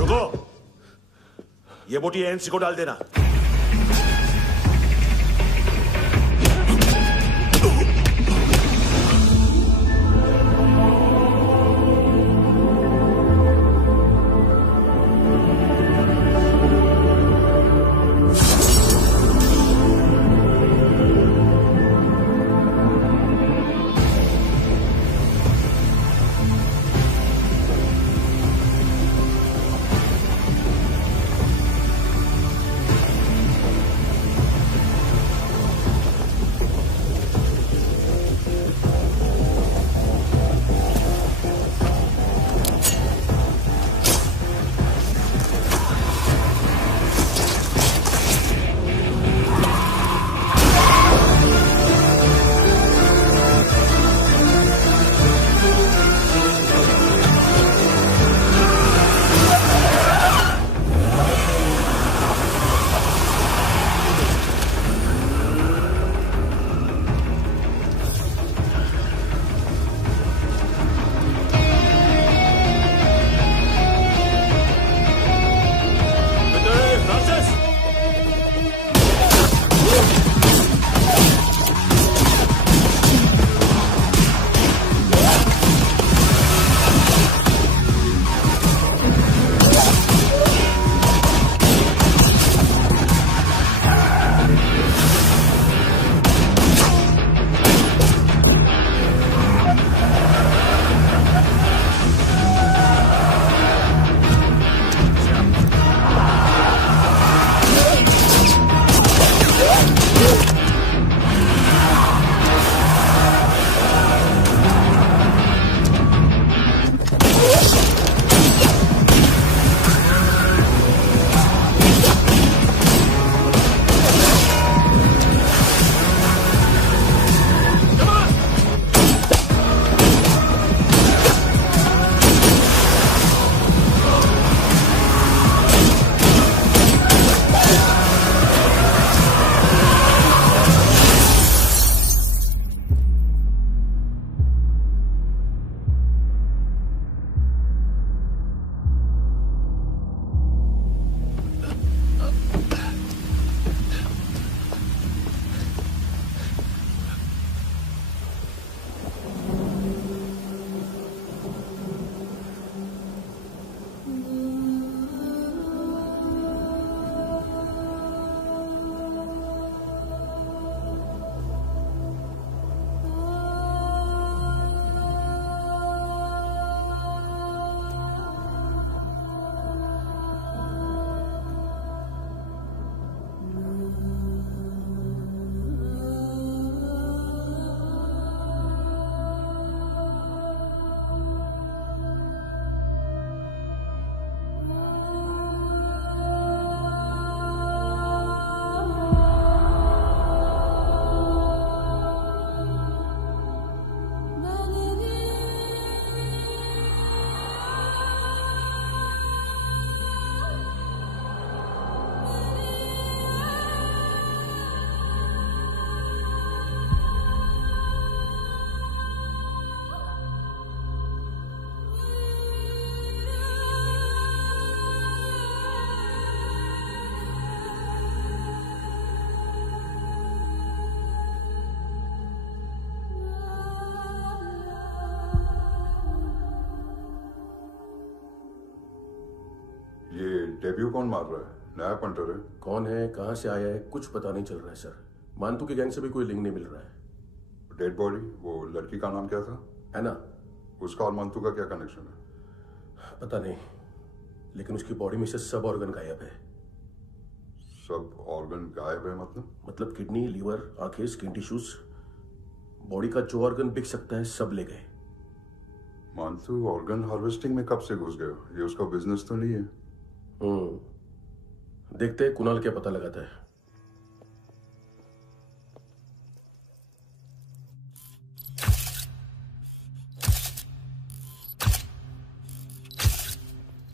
रुको, ये बोटी एएनसी को डाल देना। डेब्यू कौन मार रहा है? नया पंटर है? कौन है, कहां से आया है, कुछ पता नहीं चल रहा है सर। मानतू की गैंग से भी कोई लिंक नहीं मिल रहा है। डेड बॉडी, वो लड़की का नाम क्या था? एना। उसका और मंतू का क्या कनेक्शन है? पता नहीं, लेकिन उसकी बॉडी में से सब ऑर्गन गायब है। सब ऑर्गन गायब है मतलब किडनी, लीवर, आंखें, स्किन टिश्यूज, बॉडी का जो ऑर्गन बिक सकता है सब ले गए। मंतू ऑर्गन हार्वेस्टिंग में कब से घुस गए? ये उसका बिजनेस तो नहीं है? देखते हैं कुणाल क्या पता लगाता है।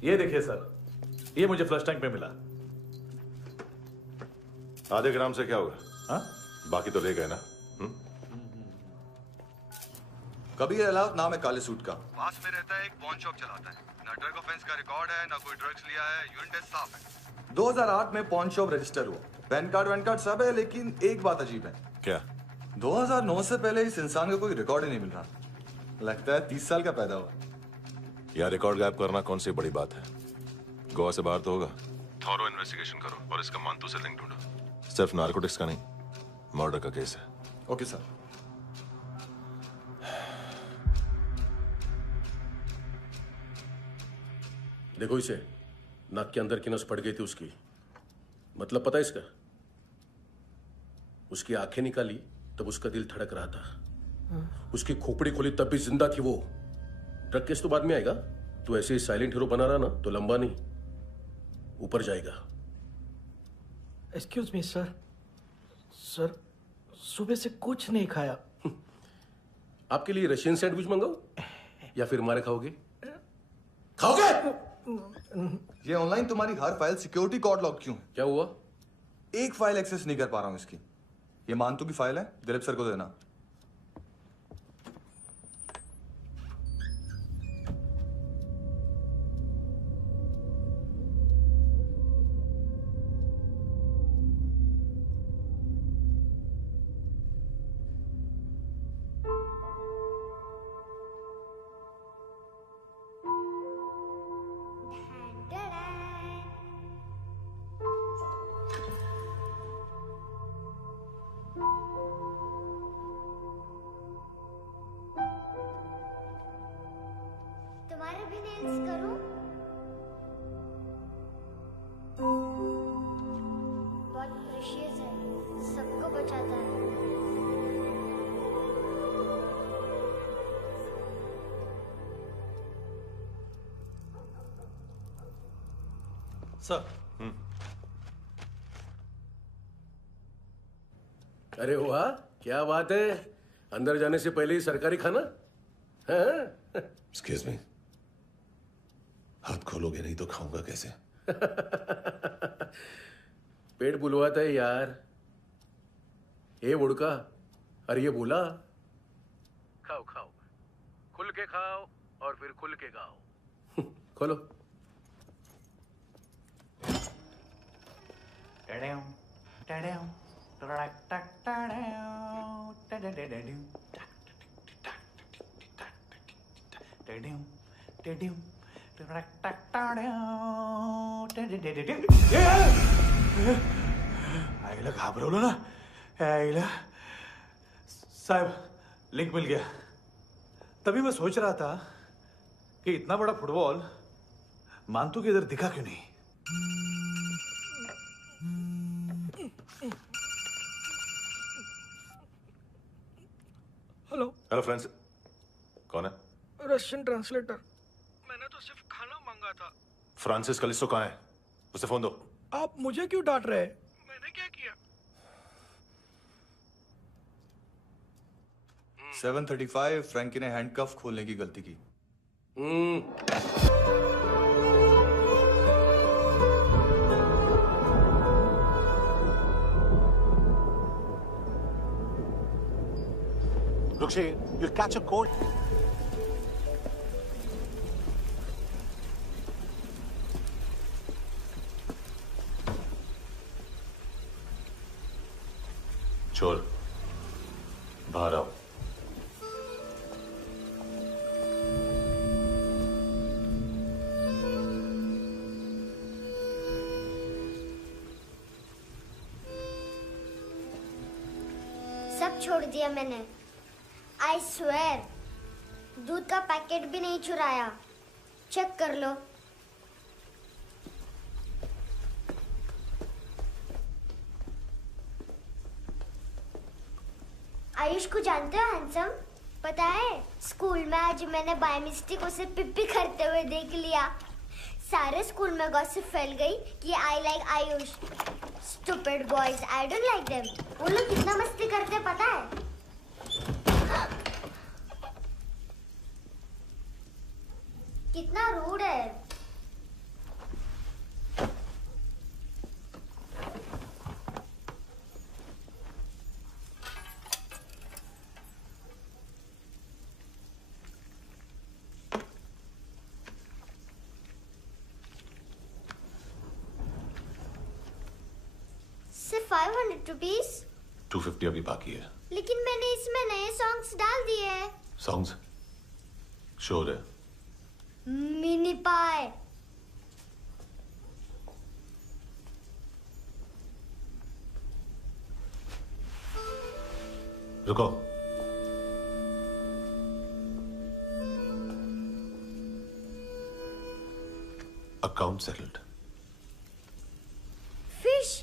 ये देखिए सर, ये मुझे फ्लश टैंक में मिला। आधे ग्राम से क्या होगा? हाँ? बाकी तो ले गए ना? कबीर अलाउद्दीन नाम है काले सूट का। पास में रहता है, एक पॉन शॉप चलाता है। ना ड्रग ऑफेंस का रिकॉर्ड है, ना कोई ड्रग्स लिया है। यूरिन टेस्ट साफ है। 2008 में पॉन शॉप रजिस्टर हुआ, पैन कार्ड वैन कार्ड सब है, लेकिन एक बात अजीब है। क्या? 2009 से पहले इस इंसान का कोई रिकॉर्ड ही नहीं मिल रहा। लगता है 30 साल का पैदा हुआ। यार रिकॉर्ड गायब करना कौन सी बड़ी बात है? गोवा से बाहर तो होगा। थॉरो इन्वेस्टिगेशन करो और इसका मानतू से लिंक ढूंढो। सिर्फ नारकोटिक्स का नहीं, मर्डर का केस है। Okay sir. देखो इसे, नाक के अंदर की नस पड़ गई थी उसकी। मतलब पता है इसका? उसकी आंखें निकाली तब उसका दिल धड़क रहा था। उसकी खोपड़ी खोली तब भी जिंदा थी वो। ड्रग केस तो बाद में आएगा। तो ऐसे ही साइलेंट हीरो बना रहा ना तो लंबा नहीं, ऊपर जाएगा। Excuse me sir. सर, सुबह से कुछ नहीं खाया। आपके लिए रशियन सैंडविच मंगाओ या फिर मारे खाओगे? खाओगे? ये ऑनलाइन तुम्हारी हर फाइल सिक्योरिटी कोड लॉक क्यों है? क्या हुआ? एक फाइल एक्सेस नहीं कर पा रहा हूं इसकी। ये मानतू की फाइल है, दिलीप सर को देना। तुम्हारे भी नेल्स करूं? बहुत प्रेशियस है, सबको बचाता है। सर, अरे वाह, क्या बात है। अंदर जाने से पहले ही सरकारी खाना। हाँ? एक्सक्यूज मी, हाथ खोलोगे नहीं तो खाऊंगा कैसे? पेट बुलवाता है यार। ए बुड़का, अरे ये बोला। खाओ खाओ, खुल के खाओ और फिर खुल के गाओ। खोलो। आईला घाबरवलं ना. आईला साहब लिंक मिल गया. तभी मैं सोच रहा था कि इतना बड़ा फुटबॉल मानतू के इधर दिखा क्यों नहीं. हेलो. हेलो फ्रेंड्स, कौन है? Russian translator. मैंने तो सिर्फ खाना मांगा था. फ्रांसिस कलिस्टो कहाँ है? उसे फोन दो. आप मुझे क्यों डांट रहे हैं? मैंने क्या किया? 7:35 फ्रैंकी ने हैंडकफ खोलने की गलती की. Rukshay, you'll catch a cold. चोर बाहर आओ. सब छोड़ दिया मैंने. आई स्वेर, दूध का पैकेट भी नहीं चुराया. चेक कर लो. आयुष को जानते हो हैंडसम? पता है, स्कूल में आज मैंने बाय मिस्टेक उसे पिप्पी करते हुए देख लिया. सारे स्कूल में गॉसिप फैल गई कि I like Ayush. Stupid boys, I don't like them. वो लोग कितना मस्ती करते पता है? कितना रूड है. 500 रुपीस। 250 अभी बाकी है। लेकिन मैंने इसमें नए सॉन्ग्स डाल दिए हैं। सॉन्ग्स शोर है। मिनी पाए। रुको। Account settled. Fish.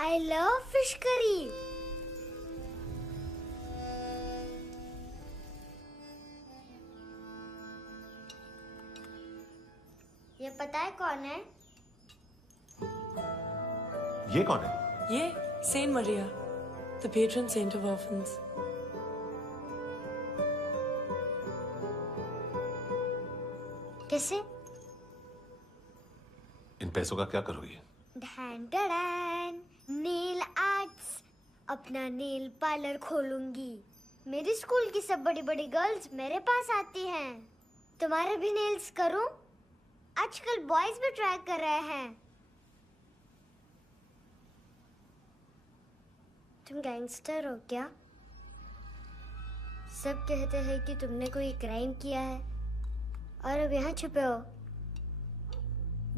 I love fish curry. ये पता है कौन है? ये कौन है? ये saint Maria, the patron saint of orphans. कैसे? इन पैसों का क्या करोगी? ढैन ढैन, नेल आर्ट्स। अपना नेल पार्लर खोलूंगी। मेरे स्कूल की सब बड़ी बड़ी गर्ल्स मेरे पास आती हैं। तुम्हारे भी नेल्स करूं? आजकल बॉयज भी ट्राई कर रहे हैं। तुम गैंगस्टर हो क्या? सब कहते हैं कि तुमने कोई क्राइम किया है और अब यहाँ छुपे हो।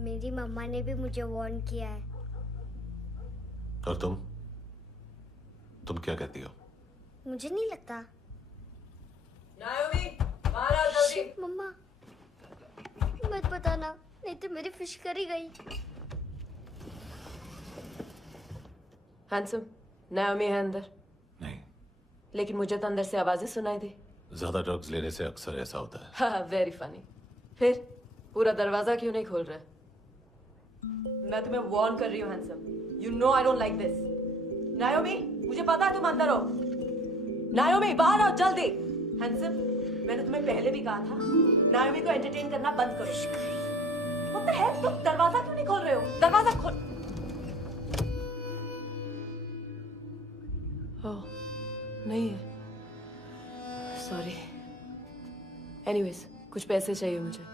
मेरी मम्मा ने भी मुझे वार्न किया है। और तुम क्या कहती हो? मुझे नहीं लगता। नायोमी, बाहर आओ जल्दी। शिट, मम्मा मत बताना, नहीं तो मेरी फिश करी गई। हैंडसम, नायोमी है अंदर। नहीं। लेकिन मुझे तो अंदर से आवाजें सुनाई दी। ज्यादा ड्रग्स लेने से अक्सर ऐसा होता है। हाँ, वेरी फनी। फिर पूरा दरवाजा क्यों नहीं खोल रहे? मैं तुम्हें वार्न कर रही हूँ handsome. You know I don't like this. नायोमी, मुझे पता है तुम अंदर हो। नायोमी, बाहर आओ जल्दी। हैंडसम, मैंने तुम्हें पहले भी कहा था नायोमी को एंटरटेन करना बंद करो। What the hell? तुम दरवाजा क्यों नहीं खोल रहे हो? दरवाजा खोल। ओह, नहीं है। सॉरी। एनीवेज, कुछ पैसे चाहिए मुझे।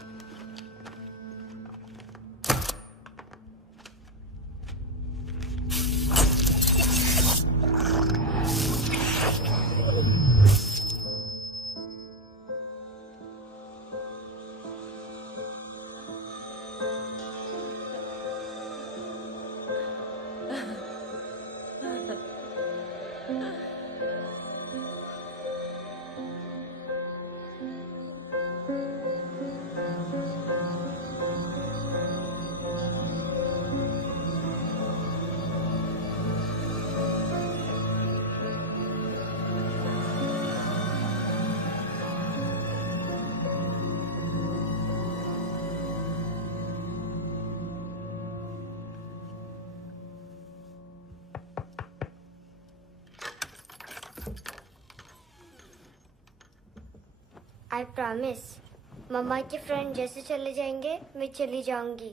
आई प्रॉमिस, मम्मा के फ्रेंड जैसे चले जाएंगे मैं चली जाऊंगी।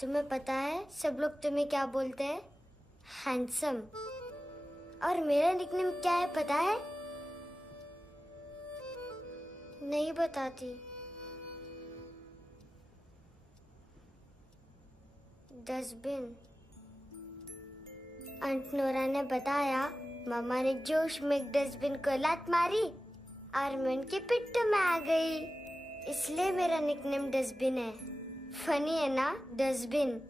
तुम्हें पता है सब लोग तुम्हें क्या बोलते हैं? हैंडसम। और मेरा निकनेम क्या है पता है? नहीं बताती। डस्टबिन। आंट नोरा ने बताया मामा ने जोश में एक डस्टबिन को लात मारी और मैं उनके पिट्ठू में आ गई, इसलिए मेरा निकनेम डस्टबिन है। फनी है ना, डस्टबिन।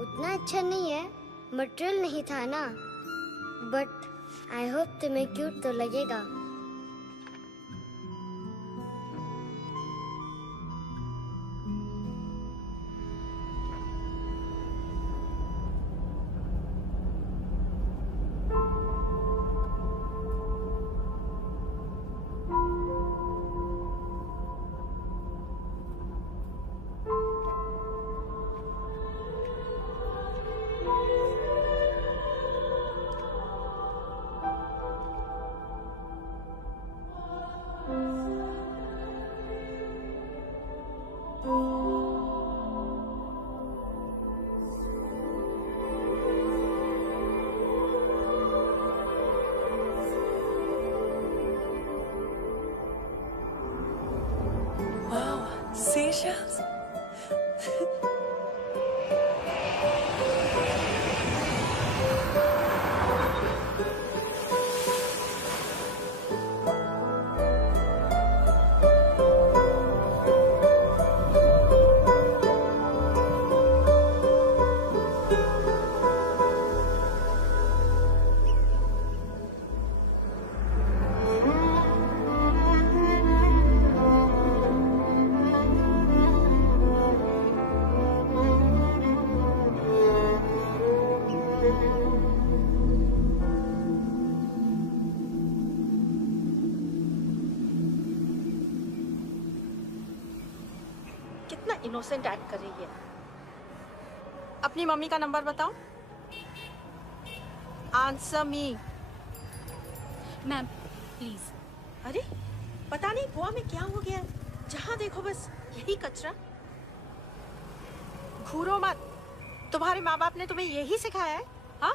उतना अच्छा नहीं है, मटेरियल नहीं था ना, बट आई होप तुम्हें क्यूट तो लगेगा। Precious. कितना इनोसेंट एक्ट कर रही है। अपनी मम्मी का नंबर बताओ। Answer me. Ma'am please. अरे पता नहीं गोवा में क्या हो गया है, जहाँ देखो बस यही कचरा। घूरो मत, तुम्हारे माँ बाप ने तुम्हें यही सिखाया है? हाँ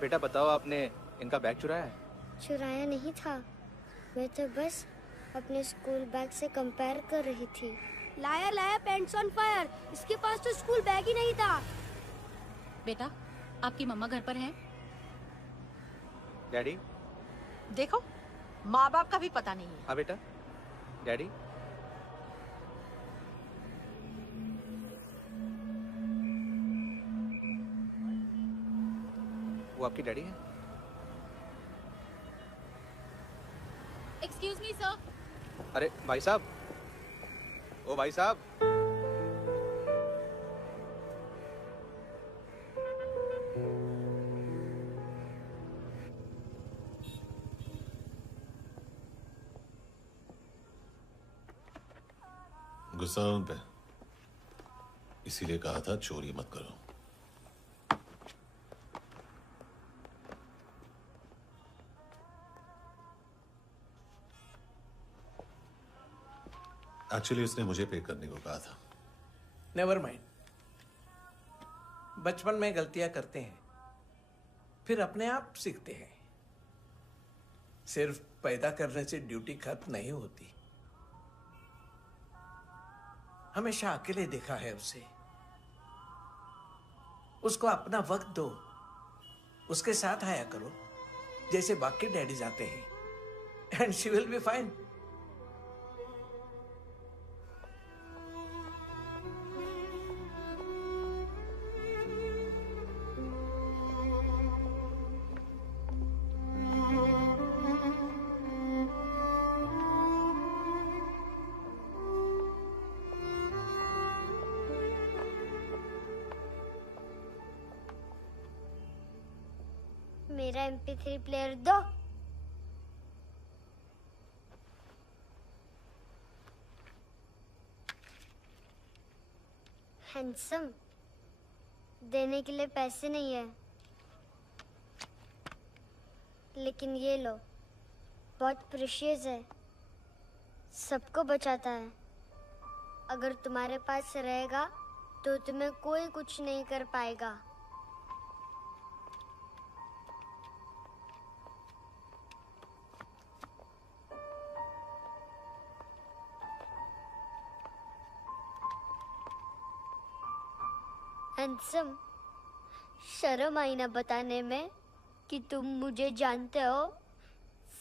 बेटा बताओ, आपने इनका बैग चुराया है? चुराया नहीं था, मैं तो बस अपने स्कूल बैग से कंपेयर कर रही थी। लाया लाया पैंट्स ऑन फायर, इसके पास तो स्कूल बैग ही नहीं था। बेटा आपकी मम्मा घर पर हैं? डैडी? देखो माँ बाप का भी पता नहीं है। हाँ बेटा। डैडी? वो आपकी डैडी है? Excuse me sir. अरे भाई साहब, ओ भाई साहब। गुस्सा है उन पे, इसीलिए कहा था चोरी मत करो। एक्चुअली उसने मुझे पे करने को कहा था। नेवर माइंड, बचपन में गलतियां करते हैं, फिर अपने आप सीखते हैं। सिर्फ पैदा करने से ड्यूटी खत्म नहीं होती। हमेशा अकेले देखा है उसे। उसको अपना वक्त दो, उसके साथ आया करो जैसे बाकी डैडीज आते हैं, and she will be fine. मेरा MP3 प्लेयर दो। हैंडसम, देने के लिए पैसे नहीं है, लेकिन ये लो, बहुत प्रेशियस है, सबको बचाता है। अगर तुम्हारे पास रहेगा तो तुम्हें कोई कुछ नहीं कर पाएगा। हैंडसम, शर्म आई ना बताने में कि तुम मुझे जानते हो।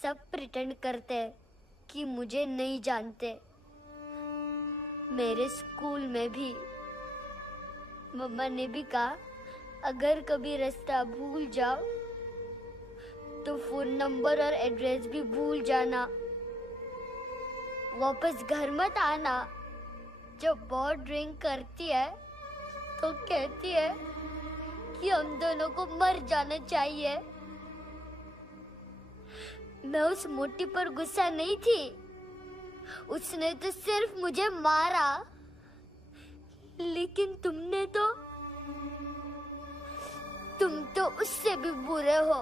सब प्रिटेंड करते हैं कि मुझे नहीं जानते। मेरे स्कूल में भी मम्मा ने भी कहा, अगर कभी रास्ता भूल जाओ तो फोन नंबर और एड्रेस भी भूल जाना, वापस घर मत आना। जब बहुत ड्रिंक करती है तो कहती है कि हम दोनों को मर जाना चाहिए। मैं उस मोटी पर गुस्सा नहीं थी, उसने तो सिर्फ मुझे मारा, लेकिन तुम तो उससे भी बुरे हो।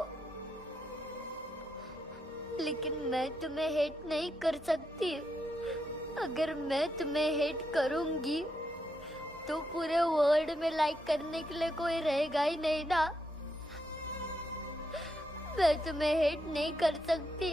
लेकिन मैं तुम्हें हेट नहीं कर सकती। अगर मैं तुम्हें हेट करूंगी तो पूरे वर्ल्ड में लाइक करने के लिए कोई रहेगा ही नहीं ना। मैं तुम्हें हेट नहीं कर सकती।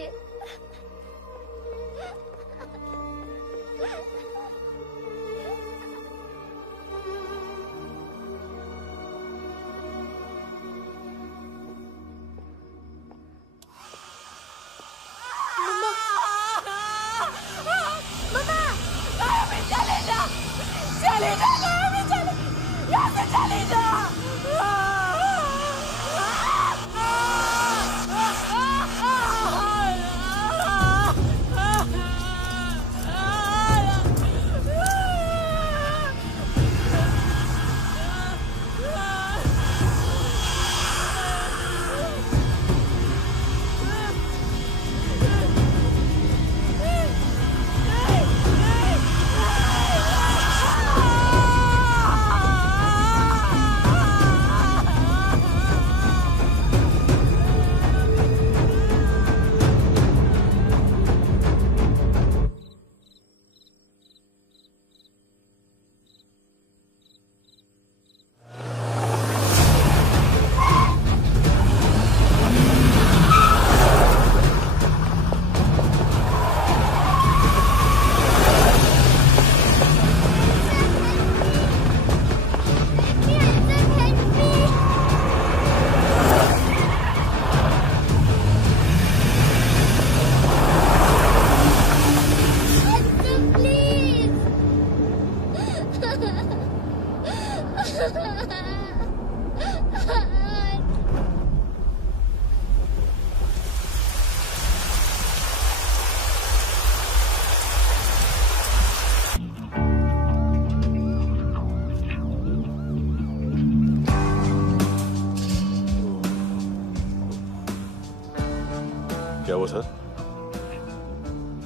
हुआ सर?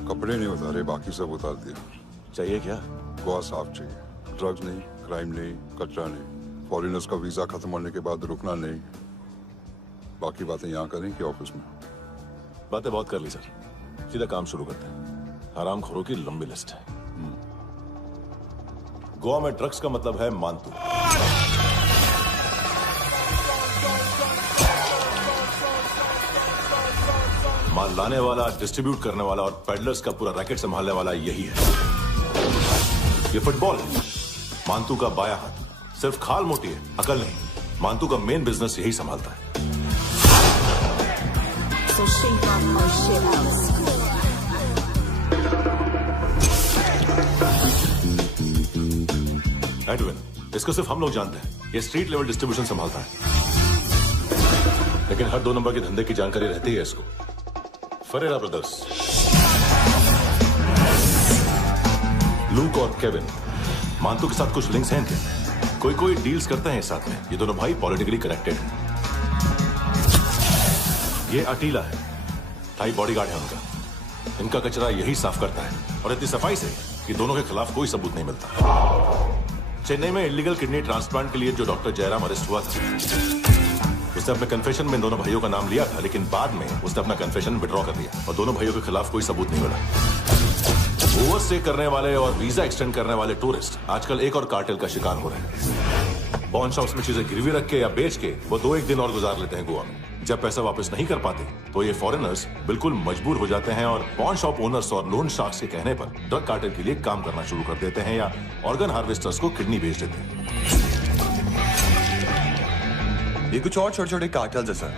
कपड़े नहीं उतारे, बाकी सब उतार दिया। चाहिए क्या? गोवा साफ चाहिए। ड्रग्स नहीं, क्राइम नहीं, कचरा नहीं। फॉरेनर्स का वीजा खत्म होने के बाद रुकना नहीं। बाकी बातें यहाँ करें कि ऑफिस में? बातें बहुत कर ली सर, सीधा काम शुरू करते हैं। हरामखोरों की लंबी लिस्ट है। गोवा में ड्रग्स का मतलब है मानतू। माल लाने वाला, डिस्ट्रीब्यूट करने वाला और पेडलर्स का पूरा रैकेट संभालने वाला यही है। ये फुटबॉल है, मानतू का बायां हाथ। सिर्फ खाल मोटी है, अकल नहीं। मानतू का मेन बिजनेस यही संभालता है। एडविन, इसको सिर्फ हम लोग जानते हैं। ये स्ट्रीट लेवल डिस्ट्रीब्यूशन संभालता है, लेकिन हर 2 नंबर के धंधे की जानकारी रहती है इसको। फरेरा ब्रदर्स, लूक और केविन, मानतू के साथ कुछ लिंक्स हैं इनके। कोई डील्स करते हैं साथ में। ये दोनों भाई पॉलिटिकली कनेक्टेड हैं। ये अटीला है, थाई बॉडीगार्ड है उनका। इनका कचरा यही साफ करता है, और इतनी सफाई से कि दोनों के खिलाफ कोई सबूत नहीं मिलता। चेन्नई में इलीगल किडनी ट्रांसप्लांट के लिए जो डॉक्टर जयराम अरेस्ट हुआ था, उसने अपने कन्फेशन में दोनों भाइयों का नाम लिया था, लेकिन बाद में उसने अपना कन्फेशन विड्रॉ कर दिया और दोनों भाइयों के खिलाफ कोई सबूत नहीं मिला। ओवरस्टे करने वाले और वीजा एक्सटेंड करने वाले टूरिस्ट आजकल एक और कार्टेल का शिकार हो रहे हैं। पॉन शॉप्स में चीजें गिरवी रख के या बेच के वो 2-1 दिन और गुजार लेते हैं गोवा में। जब पैसा वापस नहीं कर पाते तो ये फॉरेनर्स बिल्कुल मजबूर हो जाते हैं और पॉन शॉप ओनर्स और लोन शार्क्स के कहने पर ड्रग कार्टेल के लिए काम करना शुरू कर देते हैं या ऑर्गन हार्वेस्टर्स को किडनी बेच देते हैं। ये कुछ और छोटे छोटे कार्टेल्स है सर।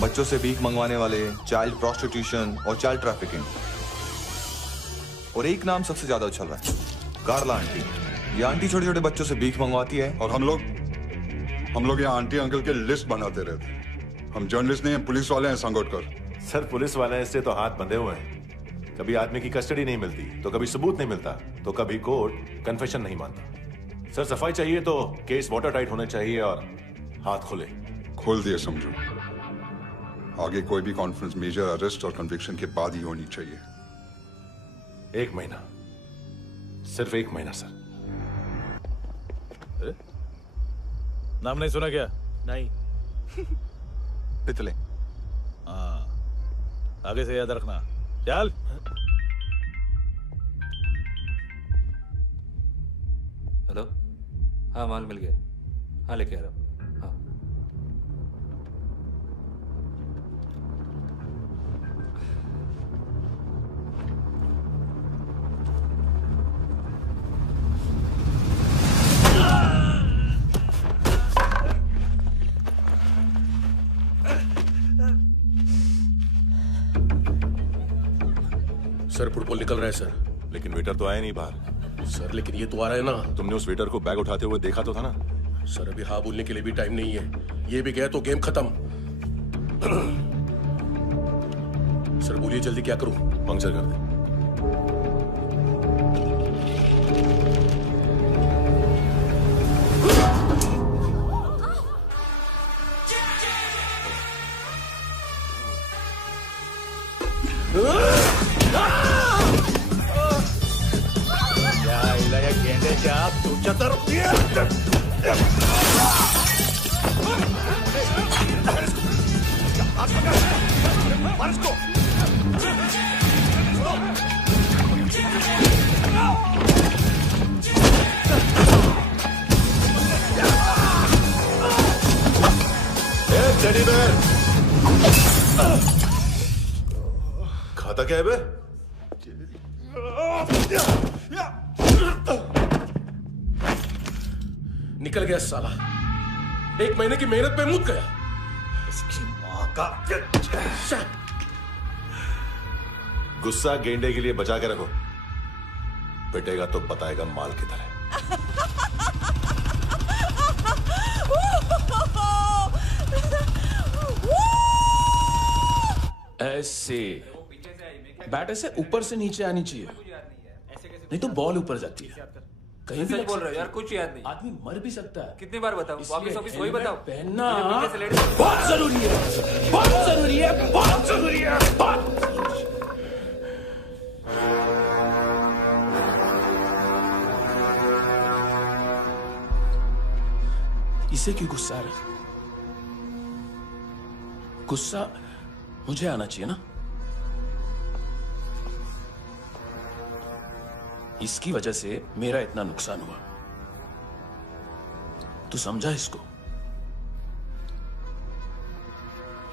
बच्चों से भीख मंगवाने वाले, चाइल्ड प्रोस्टिट्यूशन और चाइल्ड ट्रैफिकिंग। और एक नाम सबसे ज्यादा उछल रहा है, कार्ला आंटी। ये आंटी छोटे छोटे बच्चों से भीख मंगवाती है। और हम लोग यहाँ आंटी अंकल के लिस्ट बनाते रहते हैं। हम जर्नलिस्ट नहीं हैं, पुलिस वाले हैं संगोटकर। सर पुलिस वाले इससे तो हाथ बंधे हुए हैं। कभी आदमी की कस्टडी नहीं मिलती तो कभी सबूत नहीं मिलता तो कभी कोर्ट कन्फेशन नहीं मानता। सर सफाई चाहिए तो केस वाटर टाइट होने चाहिए और हाथ खुले। खोल दिए समझो। आगे कोई भी कॉन्फ्रेंस मेजर अरेस्ट और कन्विक्शन के बाद ही होनी चाहिए। 1 महीना, सिर्फ 1 महीना सर। नाम नहीं सुना क्या? नहीं। पितले। हाँ, आगे से याद रखना। चल। हेलो, हाँ माल मिल गया। हाँ लेके आ रहा हूँ। हाँ सर फुटबॉल निकल रहा है सर। लेकिन वेटर तो आया नहीं बाहर। सर लेकिन ये तो आ रहा है ना। तुमने उस वेटर को बैग उठाते हुए देखा तो था ना? सर अभी हाँ बोलने के लिए भी टाइम नहीं है। ये भी गया तो गेम खत्म। सर बोलिए जल्दी क्या करूं? पंक्चर कर दे। खाता क्या है बे? निकल गया साला। 1 महीने की मेहनत पे मुद गया। इसकी माँ का। गुस्सा गेंडे के लिए बचा के रखो, पिटेगा तो बताएगा माल किधर है। ऐसे बैट ऐसे ऊपर से नीचे आनी चाहिए, नहीं तो बॉल ऊपर जाती है। कहीं भी सच लग बोल रहे हो सकती यार, है। कुछ याद नहीं। आदमी मर भी सकता है। कितनी बार बताओ, इसलिए वापिस वापिस वही हेलमेट बताओ। पहनना मुझे पीछे से लेडीज बहुत जरूरी है, बहुत जरूरी है, बहुत जरूरी है, बहुत जरूरी है। इसे क्यों गुस्सा आ रहा है? गुस्सा मुझे आना चाहिए ना। इसकी वजह से मेरा इतना नुकसान हुआ। तू समझा इसको?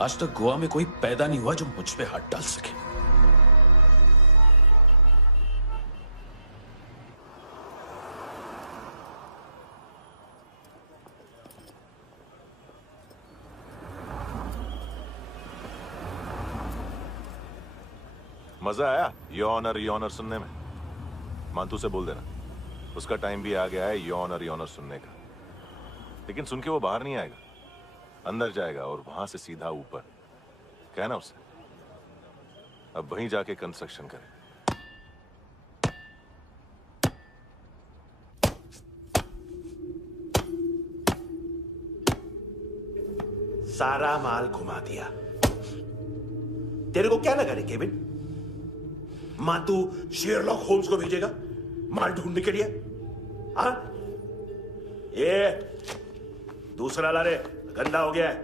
आज तक गोवा में कोई पैदा नहीं हुआ जो मुझ पे हाथ डाल सके। मजा आया योर ऑनर सुनने में? मानतू से बोल देना उसका टाइम भी आ गया है योर ऑनर सुनने का। लेकिन सुन के वो बाहर नहीं आएगा, अंदर जाएगा और वहां से सीधा ऊपर। कहना उससे अब वहीं जाके कंस्ट्रक्शन करे। सारा माल घुमा दिया। तेरे को क्या लगा रे केविन? मातू शेरलॉक होम्स को भेजेगा माल ढूंढने के लिए? हाँ? ये दूसरा ला रे, गंदा हो गया है,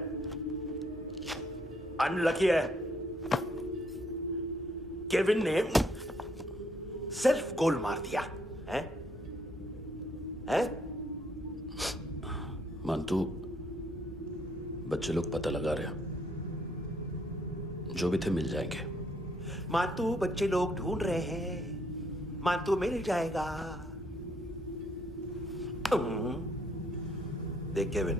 अनलकी है। केविन ने सेल्फ गोल मार दिया है? हैं? मानतू, बच्चे लोग पता लगा रहे हैं, जो भी थे मिल जाएंगे। मातू बच्चे लोग ढूंढ रहे हैं, मातू मिल जाएगा। देख केविन,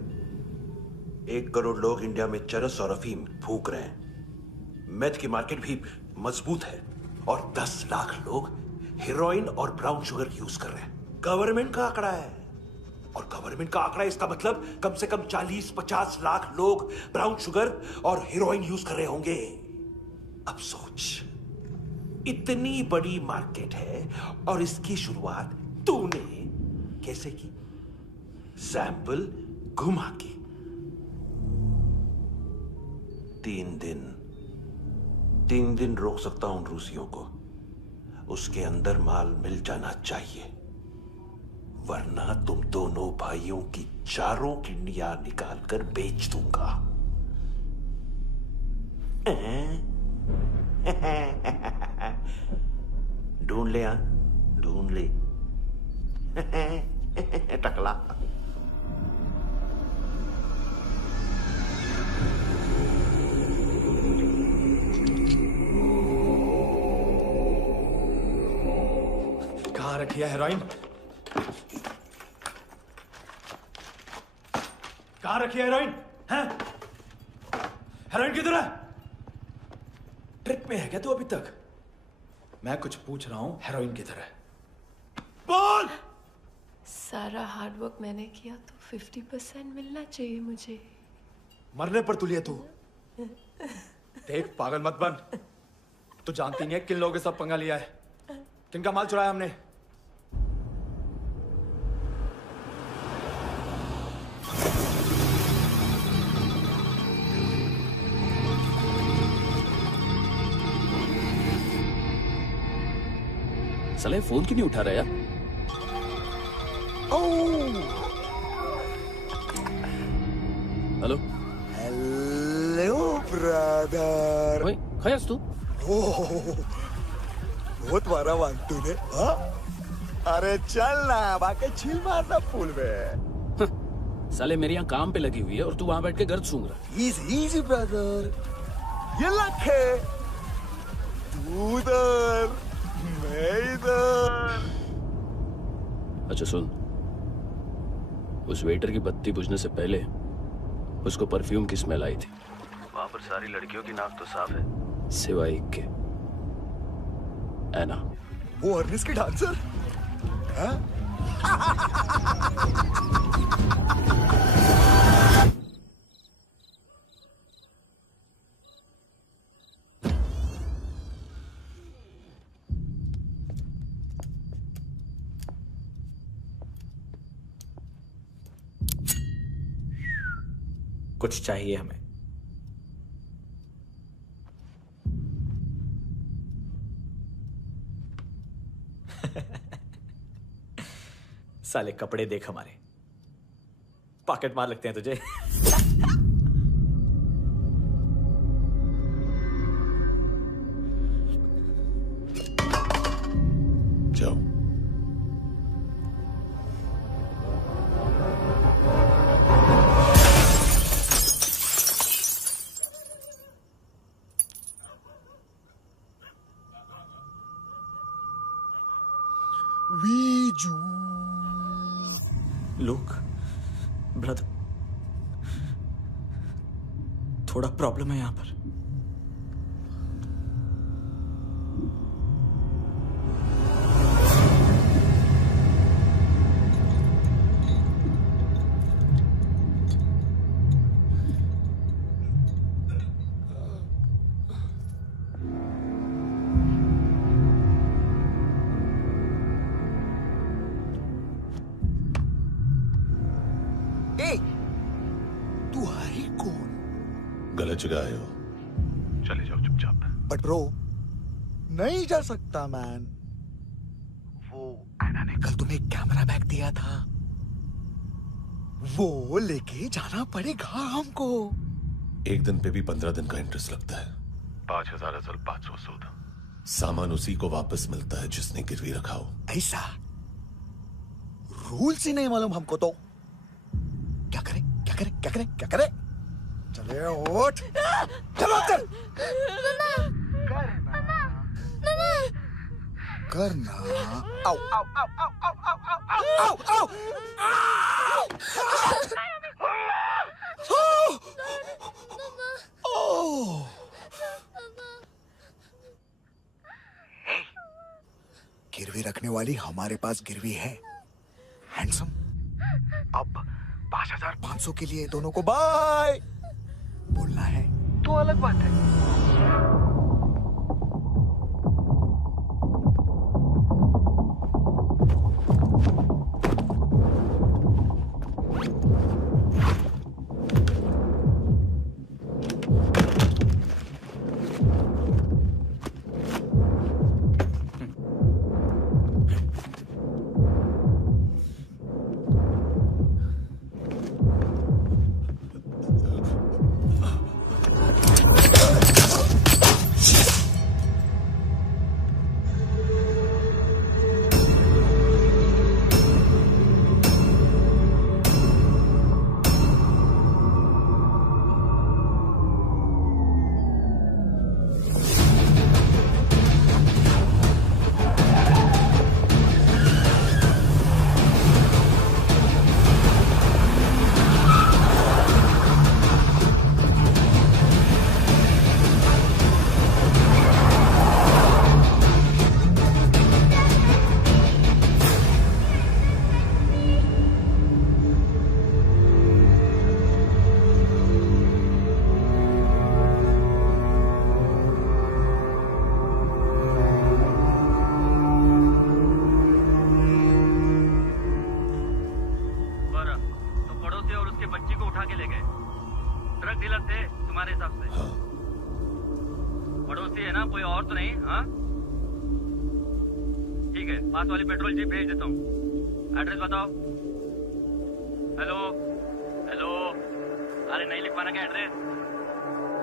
1 करोड़ लोग इंडिया में चरस और अफीम फूक रहे हैं। मेथ की मार्केट भी मजबूत है और 10 लाख लोग हेरोइन और ब्राउन शुगर यूज कर रहे हैं। गवर्नमेंट का आंकड़ा है, और गवर्नमेंट का आंकड़ा इसका मतलब कम से कम 40-50 लाख लोग ब्राउन शुगर और हेरोइन यूज कर रहे होंगे। अब सोच, इतनी बड़ी मार्केट है और इसकी शुरुआत तूने कैसे की? सैंपल घुमा के। 3 दिन रोक सकता हूं रूसियों को, उसके अंदर माल मिल जाना चाहिए, वरना तुम दोनों भाइयों की चारों किडनियां निकाल कर बेच दूंगा। ढूंढ ले, ढूंढ ले टकला। कहाँ रखी है हेरोइन? कहाँ रखी है हेरोइन? हैं? हेरोइन किधर है? ट्रिप में है क्या तू अभी तक? मैं कुछ पूछ रहा हूं, हेरोइन किधर है? बोल! सारा हार्डवर्क मैंने किया तो 50% मिलना चाहिए मुझे। मरने पर तुलिए तू। देख पागल मत बन। तू जानती नहीं है किन लोगों के साथ पंगा लिया है, किनका माल चुराया हमने। साले फोन क्यों नहीं उठा रहा यार? Hello hello brother. ओए खयास तू? बहुत मारा वांटू ने। हाँ? अरे चल ना, बाकी छील मारना पुल में। साले मेरी यहाँ काम पे लगी हुई है और तू वहां बैठ के गर्द सूंघ रहा। इजी ब्रदर, ये लक है। तू उधर, मैं इधर। अच्छा सुन, उस वेटर की बत्ती बुझने से पहले उसको परफ्यूम की स्मेल आई थी। वहां पर सारी लड़कियों की नाक तो साफ है, सिवाय एक के, एना। वो अर्निस की डांसर? हाँ? कुछ चाहिए हमें। साले कपड़े देख हमारे, पॉकेट मार लगते हैं तुझे। जाओ। वीजू लुक ब्रदर, थोड़ा प्रॉब्लम है यहां पर। तू है कौन? गलत जगह आए हो, चले जाओ चुपचाप। बट ब्रो, नहीं जा सकता मैन। वो एना ने कल तुम्हें एक कैमरा बैग दिया था, वो लेके जाना पड़ेगा हमको। एक दिन पे भी 15 दिन का इंटरेस्ट लगता है। 5,000 असल 500 सूद। सामान उसी को वापस मिलता है जिसने गिरवी रखा हो। ऐसा रूल्स ही नहीं मालूम हमको तो। क्या करें क्या करें क्या करें क्या करें? चले उठ, चलो चल। करना आओ आओ आओ आओ आओ आओ आओ आओ। गिरवी रखने वाली हमारे पास गिरवी है हैंडसम। अब 5,500 के लिए दोनों को बाय बोलना है तो अलग बात है। पास वाली पेट्रोल जीप भेज देता हूँ। एड्रेस बताओ। हेलो हेलो, अरे नहीं लिख पाना क्या एड्रेस?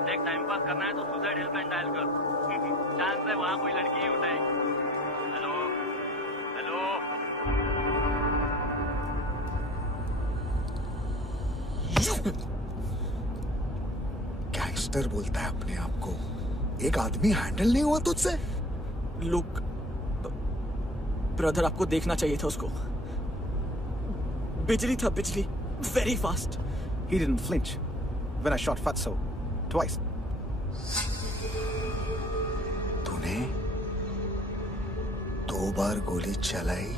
देख टाइम पास करना है तो सुसाइड हेल्पलाइन डायल कर। चांस है वहां कोई लड़की ही उठाएगी। Hello hello. गैंगस्टर बोलता है अपने आप को। एक आदमी हैंडल नहीं हुआ तुझसे? लुक ब्रदर, आपको देखना चाहिए था उसको। बिजली था, बिजली, very fast. He didn't flinch when I shot Fatso twice. तूने 2 बार गोली चलाई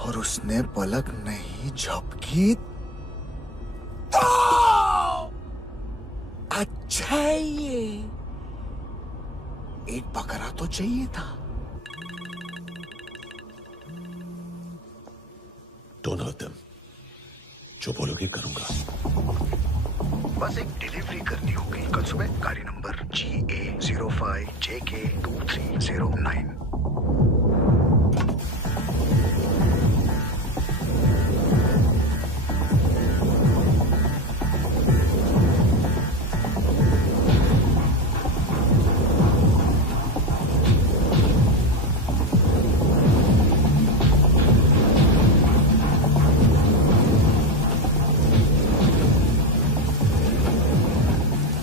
और उसने पलक नहीं झपकी। अच्छा ये एक बकरा तो चाहिए था। Don't hurt them. जो बोलोगे करूंगा। बस एक डिलीवरी करनी होगी कल सुबह, गाड़ी नंबर GA05JK2309।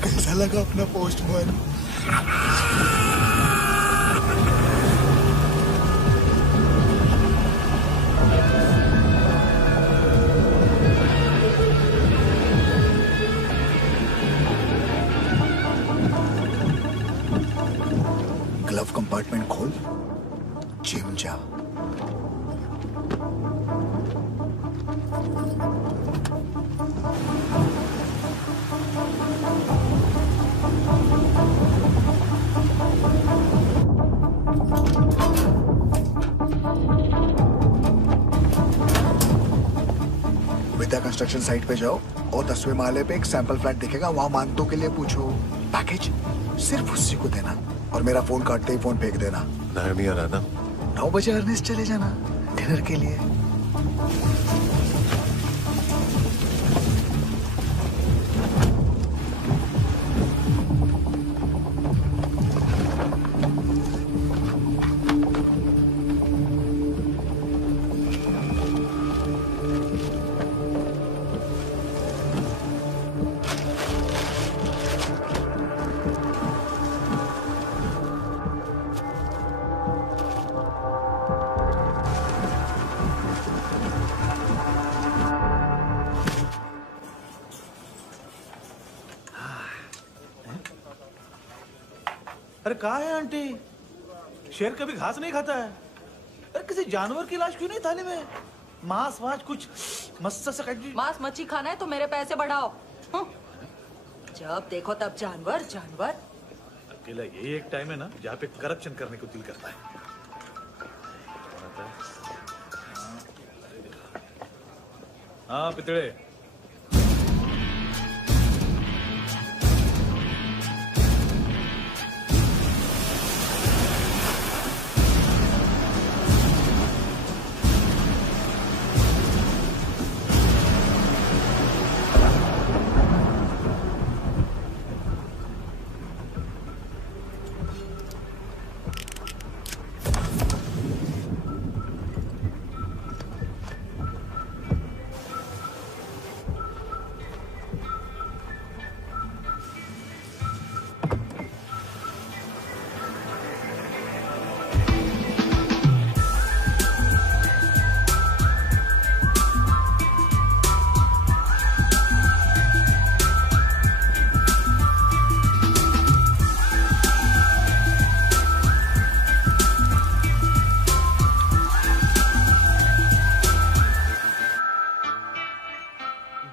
कैसा लगा अपना पोस्टमैन? ग्लव कंपार्टमेंट खोल, जिम जा। विद्या कंस्ट्रक्शन साइट पे जाओ और 10वें माले पे एक सैंपल फ्लैट दिखेगा, वहां मानतों के लिए पूछो। पैकेज सिर्फ उसी को देना और मेरा फोन काटते ही फोन फेंक देना। नायमी आ रहा ना? 9 बजे अर्नेस्ट चले जाना डिनर के लिए। अरे कहाँ है आंटी? शेर कभी घास नहीं खाता है। अरे किसी जानवर की लाश क्यों नहीं थाली में? मांस वास कुछ मस्त सा मांस मच्छी खाना है तो मेरे पैसे बढ़ाओ। जब देखो तब जानवर जानवर। अकेला यही एक टाइम है ना जहाँ पे करप्शन करने को दिल करता है। हाँ पितड़े,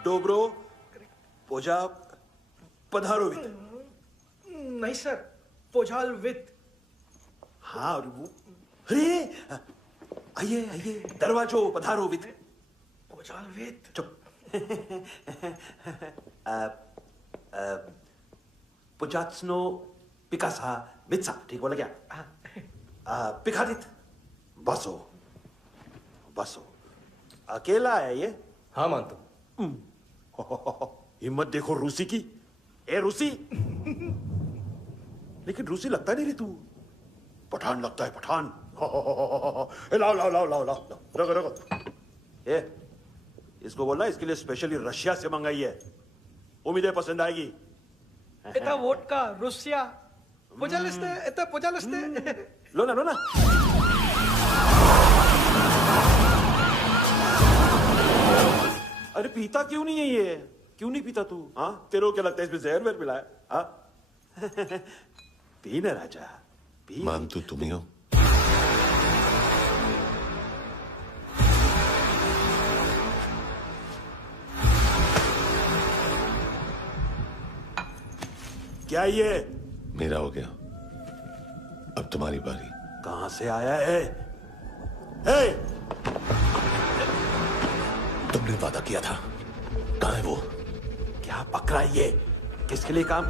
डोब्रो पोजा पधारोवित। नहीं सर, पोजाल विथ। हाँ अरे आइए आइए, दरवाजो पधारोवित। पोजाल विथ। चुप। पुजात्सनो पिकासा मित्सा, ठीक बोला क्या? पिकादित बसो बसो। अकेला है ये? हाँ मानता हूं। हिम्मत देखो रूसी की। ए रूसी, लेकिन रूसी लगता नहीं रे तू, पठान लगता है पठान। लाओ लाओ लाओ लाओ लाओ, रखो रखो। ए इसको बोलना इसके लिए स्पेशली रशिया से मंगाई है, उम्मीद है पसंद आएगी। इतना वोडका रुसिया पोजालिस्ते, इतना पोजालिस्ते। लो ना लो ना। अरे पीता क्यों नहीं है ये? क्यों नहीं पीता तू? हाँ तेरे को क्या लगता है इसमें जहर वहर मिला है? हाँ पी ना राजा पी। मानतू तुम ही हो। क्या ये? मेरा हो गया, अब तुम्हारी बारी। कहां से आया है? हे! तुमने वादा किया था कहाँ है वो? क्या पक रहा है ये? किसके लिए काम?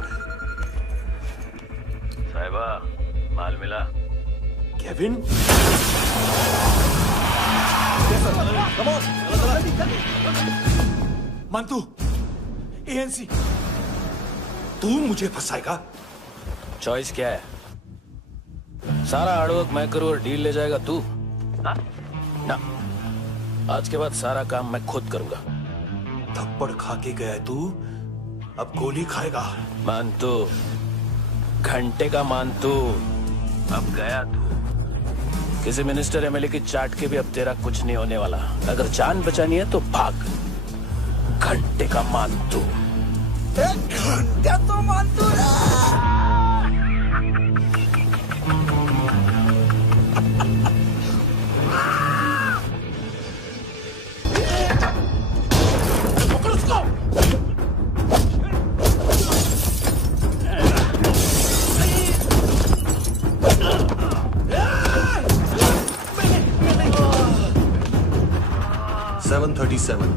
साहिबा, माल मिला? केविन? मानतू, एएनसी। तू मुझे फंसाएगा? चॉइस क्या है? सारा हार्डवर्क मैं करूं और डील ले जाएगा तू? ना, आज के बाद सारा काम मैं खुद करूंगा। थप्पड़ खा के गया तू, अब गोली खाएगा। मानतू, घंटे का मानतू, अब गया तू। किसी मिनिस्टर एमएलए की चाट के भी अब तेरा कुछ नहीं होने वाला। अगर जान बचानी है तो भाग। घंटे का मानतू। घंटा तो मानतू ना। पकड़ उसको। 737.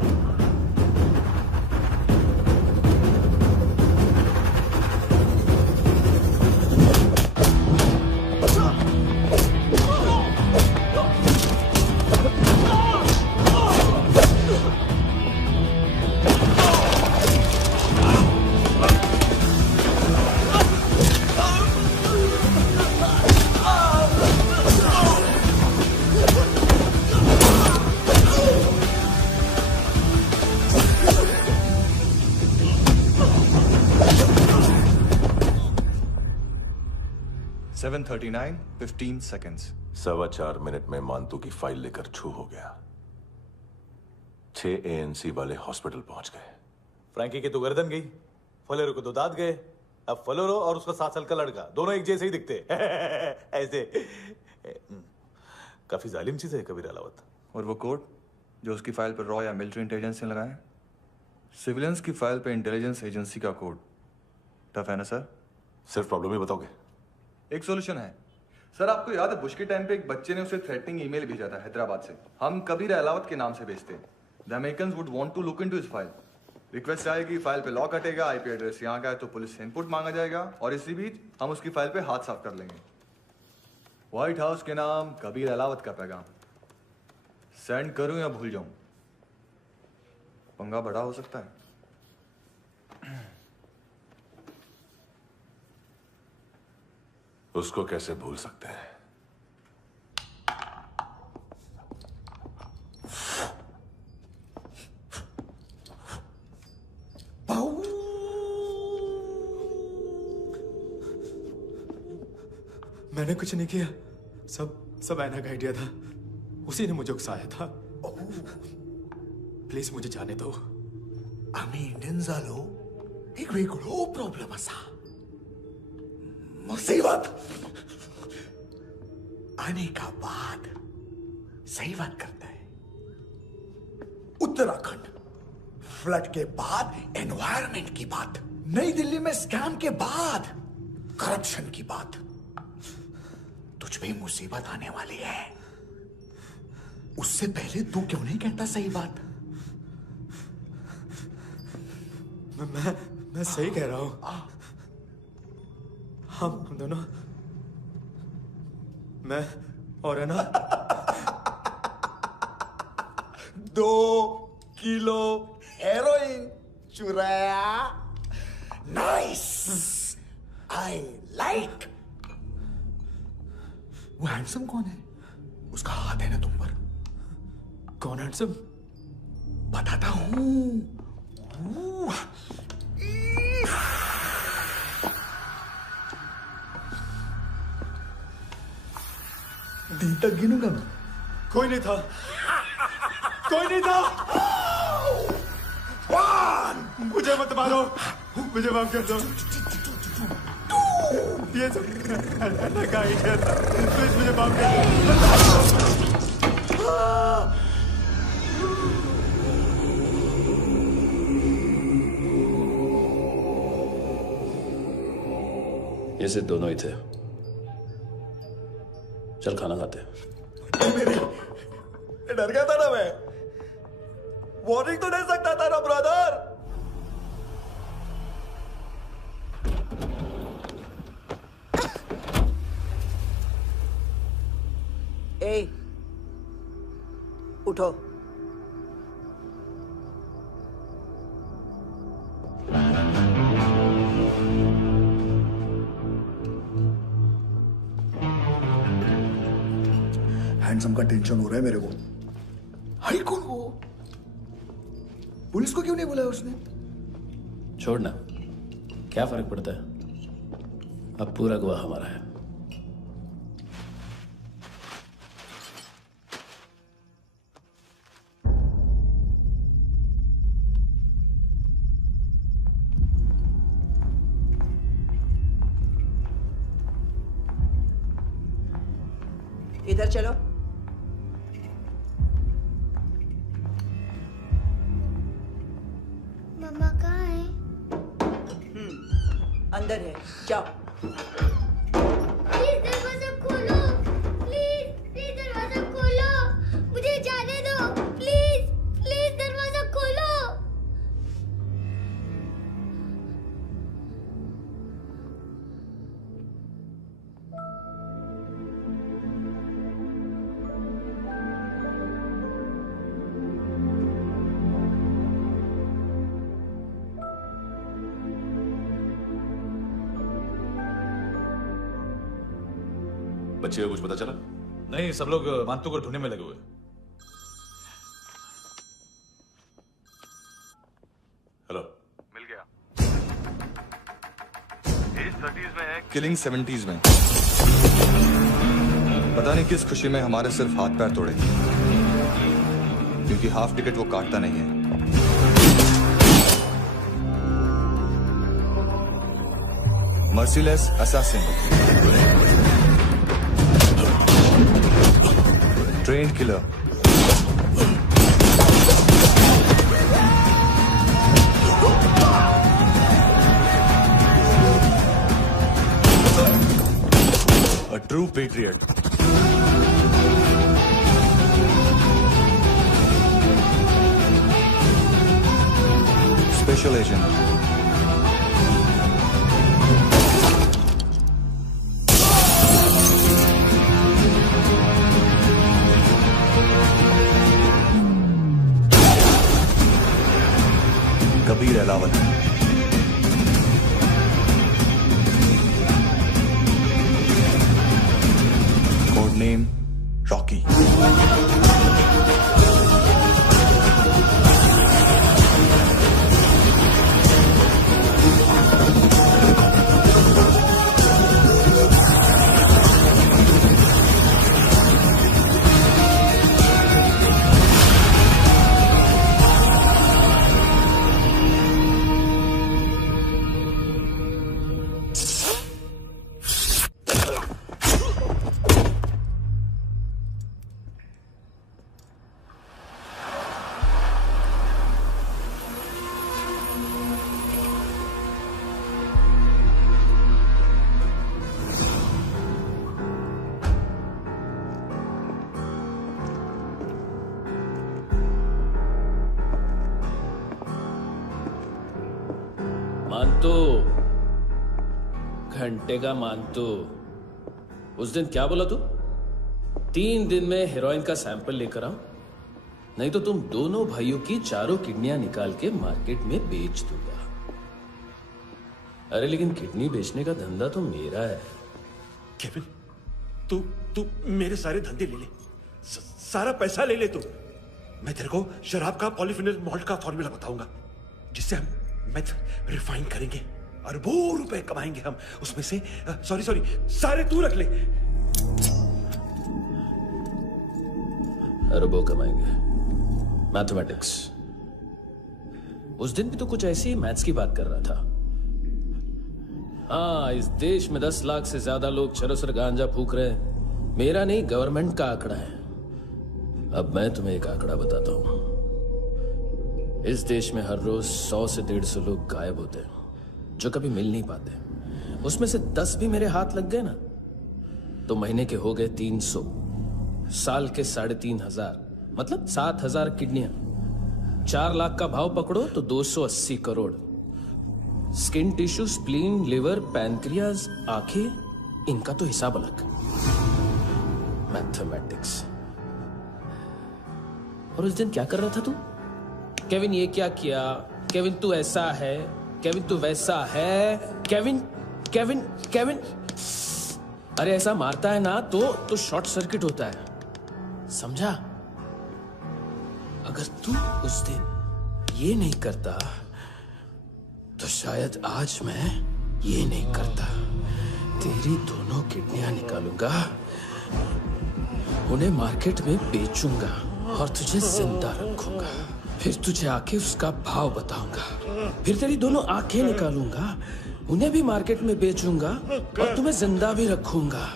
Seven 15 seconds. 4.25 मिनट में मानतू की फाइल लेकर छू हो गया। 6 एएनसी वाले हॉस्पिटल पहुंच गए। फ्रैंकी की तो गर्दन गई, फलेरो को तो दांत गए। अब फलेरो और उसका 7 साल का लड़का दोनों एक जैसे ही दिखते ऐसे। काफी जालिम चीज है कबीर अलावत। और वो कोड जो उसकी फाइल पर रॉ या मिलिट्री इंटेलिजेंस ने लगाया, सिविलियंस की फाइल पे इंटेलिजेंस एजेंसी का कोड। टफ है ना सर? सिर्फ प्रॉब्लम ही बताओगे? एक सॉल्यूशन है सर। आपको याद है बुश के टाइम पे एक बच्चे ने उसे थ्रेटनिंग ईमेल भेजा था हैदराबाद से। हम कबीर अलावत के नाम से भेजते हैं। The Americans would want to look into his file. Request आएगी, फाइल पे लॉक हटेगा, आईपी एड्रेस यहाँ का है तो पुलिस से इनपुट मांगा जाएगा और इसी बीच हम उसकी फाइल पे हाथ साफ कर लेंगे। व्हाइट हाउस के नाम कबीर अलावत का पैगाम। सेंड करूं या भूल जाऊं? पंगा बड़ा हो सकता है। उसको कैसे भूल सकते हैं? मैंने कुछ नहीं किया, सब ऐना का आइडिया था। उसी ने मुझे उकसाया था। प्लीज मुझे जाने दो। आम्ही इंडियन झालो एक वेगळो प्रॉब्लेम असा। मुसीबत आने का बाद सही बात करता है। उत्तराखंड फ्लड के बाद एनवायरनमेंट की बात, नई दिल्ली में स्कैम के बाद करप्शन की बात। तुझ पे मुसीबत आने वाली है, उससे पहले तू क्यों नहीं कहता सही बात? मैं सही कह रहा हूं। हम दोनों, मैं और है ना 2 किलो हेरोइन चुराया। Nice, I like. वो हैंडसम कौन है? उसका हाथ है ना तुम पर? कौन हैंडसम? बताता हूं। दी तक गिनूंगा मैं। कोई नहीं था, कोई नहीं था। मुझे मत मारो, मुझे माफ कर दो। ये सब का आइडिया था। प्लीज मुझे माफ कर दो। ये सिर्फ दोनों ही थे। चल खाना खाते। डर गया था ना मैं। वार्निंग तो दे सकता था ना ब्रदर। ए, उठो। हैंडसम का टेंशन हो रहा है मेरे को। हाई कौन वो? पुलिस को क्यों नहीं बुलाया उसने? छोड़ना, क्या फर्क पड़ता है? अब पूरा गवाह हमारा है। इधर चलो। मम्मा कहाँ है? अंदर है, जाओ। प्लीज दरवाजा खोलो, प्लीज प्लीज दरवाजा खोलो, मुझे जाने दो, प्लीज प्लीज दरवाजा खोलो। बच्चे को कुछ पता चला? नहीं, सब लोग मानतू को ढूंढने में लगे हुए। हेलो, मिल गया। एज 30s में है, किलिंग 70s में। पता नहीं किस खुशी में हमारे सिर्फ हाथ पैर तोड़े, क्योंकि हाफ टिकट वो काटता नहीं है। Merciless assassin, trained killer, a true patriot. Special agent. Kabir Alawat. Code name Rocky. मानतो, घंटे का मानतो, उस दिन क्या बोला तू? 3 दिन में हेरोइन का सैंपल लेकर आओ, नहीं तो तुम दोनों भाइयों की चारों किडनियां निकाल के मार्केट में बेच दूंगा। अरे लेकिन किडनी बेचने का धंधा तो मेरा है। केविन, तू मेरे सारे धंधे ले ले, सारा पैसा ले ले तू। मैं तेरे को शराब का पॉलीफिनल मॉल्ट का फॉर्मूला बताऊंगा, जिससे हम मेथ रिफाइन करेंगे, अरबों रुपए कमाएंगे हम उसमें से। सॉरी सारे तू रख ले। अरबों कमाएंगे, मैथमेटिक्स। उस दिन भी तो कुछ ऐसी ही मैथ्स की बात कर रहा था। हाँ, इस देश में 10 लाख से ज्यादा लोग चरस और गांजा फूक रहे हैं। मेरा नहीं, गवर्नमेंट का आंकड़ा है। अब मैं तुम्हें एक आंकड़ा बताता हूं। इस देश में हर रोज 100 से 150 लोग गायब होते हैं, जो कभी मिल नहीं पाते। उसमें से 10 भी मेरे हाथ लग गए ना, तो महीने के हो गए 300, साल के 3500, मतलब 7000 किडनियां। 4 लाख का भाव पकड़ो तो 280 crore. Skin tissue, spleen, liver, pancreas, आंखें, इनका तो हिसाब अलग। मैथमेटिक्स। और उस दिन क्या कर रहा था तू? केविन ये क्या किया, केविन तू ऐसा है, केविन तू वैसा है, केविन केविन केविन। अरे ऐसा मारता है ना तो शॉर्ट सर्किट होता है, समझा? अगर तू उस दिन ये नहीं करता तो शायद आज मैं ये नहीं करता। तेरी दोनों किडनियां निकालूंगा, उन्हें मार्केट में बेचूंगा और तुझे जिंदा रखूंगा। फिर तुझे आके उसका भाव बताऊंगा। फिर तेरी दोनों आंखें निकालूंगा, उन्हें भी मार्केट में बेचूंगा और तुम्हें जिंदा भी रखूंगा।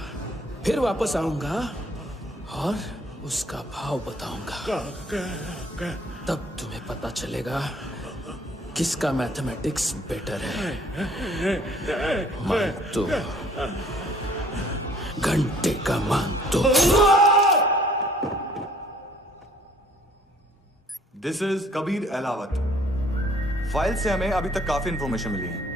फिर वापस आऊंगा और उसका भाव बताऊंगा। तब तुम्हें पता चलेगा किसका मैथमेटिक्स बेटर है। मानतो, घंटे का मानतो। This is Kabir Ahlawat. File से हमें अभी तक काफी इंफॉर्मेशन मिली है।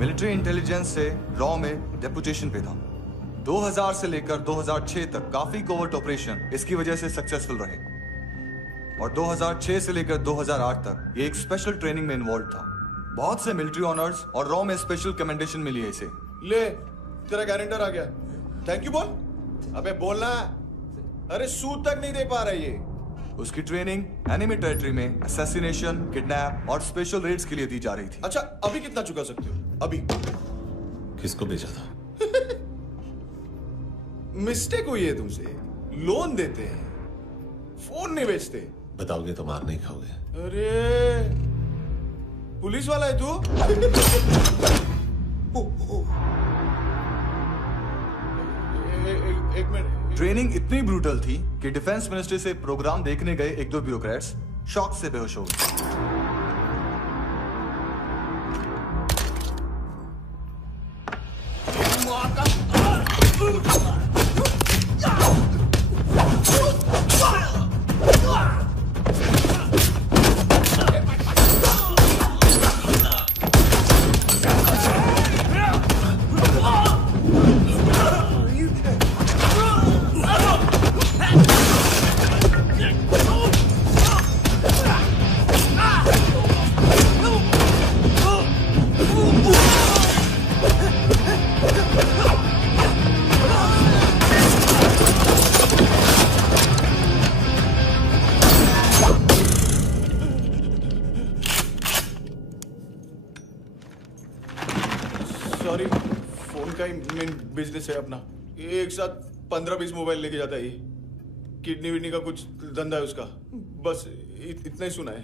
मिलिट्री इंटेलिजेंस से रॉ में डेपुटेशन पे था। 2000 से लेकर 2006 तक काफी कोवर्ट ऑपरेशन इसकी वजह से सक्सेसफुल रहे और 2006 से लेकर 2008 तक ये एक स्पेशल ट्रेनिंग में इन्वॉल्व था। बहुत से मिलिट्री ऑनर्स और रॉ में स्पेशल कमेंडेशन मिली है इसे। ले, तेरा गारंटर आ गया। थैंक यू बोल। अबे बोलना। अरे सूद तक नहीं दे पा रहा ये। उसकी ट्रेनिंग एनिमी टेरिटरी में असैसिनेशन, किडनैप और स्पेशल रेड्स के लिए दी जा रही थी। अच्छा, अभी कितना चुका सकते हो? अभी किसको भेजा था? मिस्टेक हुई है तुमसे। लोन देते हैं, फोन नहीं बेचते। बताओगे तो मार नहीं खाओगे। अरे पुलिस वाला है तू? एक मिनट। ट्रेनिंग इतनी ब्रूटल थी कि डिफेंस मिनिस्ट्री से प्रोग्राम देखने गए 1-2 ब्यूरोक्रेट्स शॉक से बेहोश हो गए। सॉरी, फोन का ही मेन बिजनेस है अपना। एक साथ 15-20 मोबाइल लेके जाता है ये। किडनी विडनी का कुछ धंधा है उसका। बस इतना ही सुना है।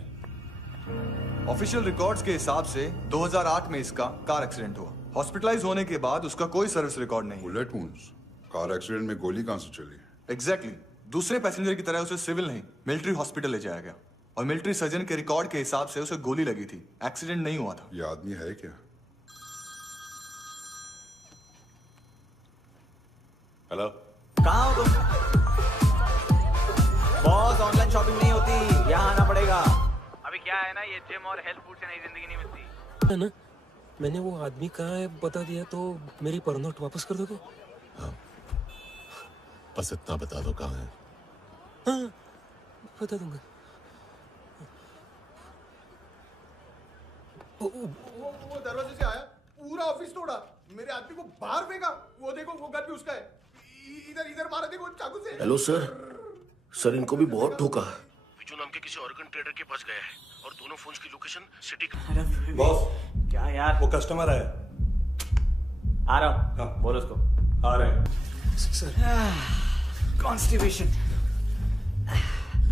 ऑफिशियल रिकॉर्ड्स के हिसाब से 2008 में इसका कार एक्सीडेंट हुआ। हॉस्पिटलाइज होने के बाद उसका कोई सर्विस रिकॉर्ड नहीं। Bullet wounds. कार एक्सीडेंट में गोली कहां से चली? एग्जैक्टली। दूसरे पैसेंजर की तरह उसे सिविल नहीं, मिलिट्री हॉस्पिटल ले जाया गया और मिलिट्री सर्जन के रिकॉर्ड के हिसाब से उसे गोली लगी थी। एक्सीडेंट नहीं हुआ था। ये आदमी है क्या? हेलो, कहाँ हो तुम? बॉस, ऑनलाइन शॉपिंग नहीं होती, यहाँ आना पड़ेगा। अभी क्या है ना, ये जिम और हेल्थ फूड से नई जिंदगी नहीं मिलती है ना। मैंने वो आदमी कहाँ है बता दिया तो मेरी पर नोट वापस कर दोगे? हाँ, बस इतना बता दो कहाँ है। हाँ, बता दूंगा। वो दरवाजे से आया, पूरा ऑफिस तोड़ा, मेरे आदमी को बाहर फेंका। वो देखो, वो गन भी उसका है। इधर इधर मारा, देखो चाकू से। हेलो सर, इनको भी बहुत ठोका। विजू नाम के किसी ऑर्गन ट्रेडर के पास गया है और दोनों फोन्स की लोकेशन सिटी। बॉस, क्या यार? वो कस्टमर है। आ रहा हूँ। हाँ, बोलो उसको। आ रहे हैं। कॉन्स्टिपेशन।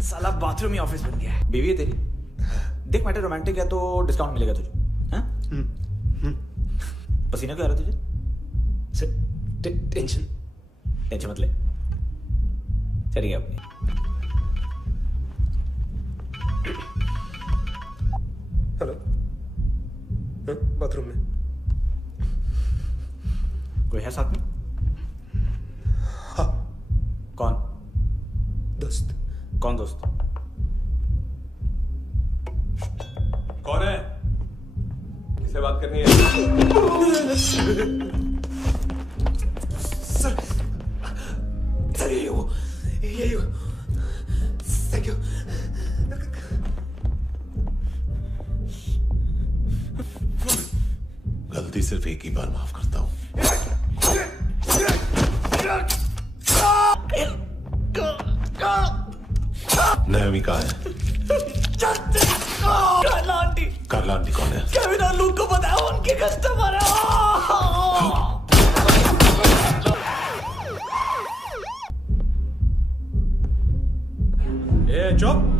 साला बाथरूम ही ऑफिस बन गया है। बीवी है तेरी? देख, मैटर रोमांटिक है तो डिस्काउंट मिलेगा तुझे। हाँ? पसीना क्यों आ रहा है तुझे? सर, टेंशन मत ले, चलिए अपनी। हेलो। बाथरूम में। कोई है साथ में? हाँ। कौन? दोस्त। कौन दोस्त? कौन है? किससे बात करनी है? सर, सर यही हो। Thank you. गलती सिर्फ एक ही बार माफ करता हूं। नयोमी कहाँ है? कार्ला आंटी। कार्ला आंटी कौन है? केविन और लूक को पता है, उनके कस्टमर है। ए चुप।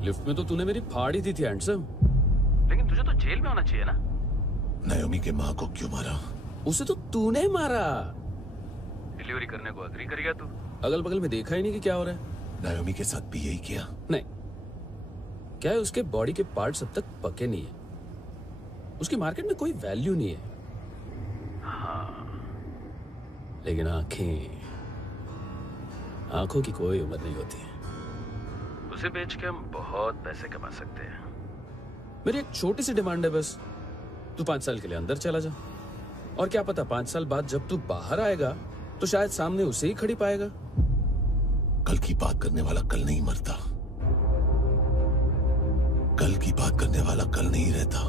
लिफ्ट में तो तूने मेरी फाड़ ही दी थी हैंडसम। लेकिन तुझे तो जेल में होना चाहिए ना। नयोमी के माँ को क्यों मारा? उसे तो तूने मारा। डिलीवरी करने को अग्री कर गया तू। अगल बगल में देखा ही नहीं कि क्या हो रहा है। नयोमी के साथ भी यही किया? नहीं, क्या है उसके बॉडी के पार्ट्स अब तक पके नहीं है। उसकी मार्केट में कोई वैल्यू नहीं है। हाँ। लेकिन आंखों की कोई उम्र नहीं होती है। उसे बेच के हम बहुत पैसे कमा सकते हैं। मेरी एक छोटी सी डिमांड है बस, तू 5 साल के लिए अंदर चला जा, और क्या पता 5 साल बाद जब तू बाहर आएगा तो शायद सामने उसे ही खड़ी पाएगा। कल की बात करने वाला कल नहीं मरता। कल की बात करने वाला कल नहीं रहता।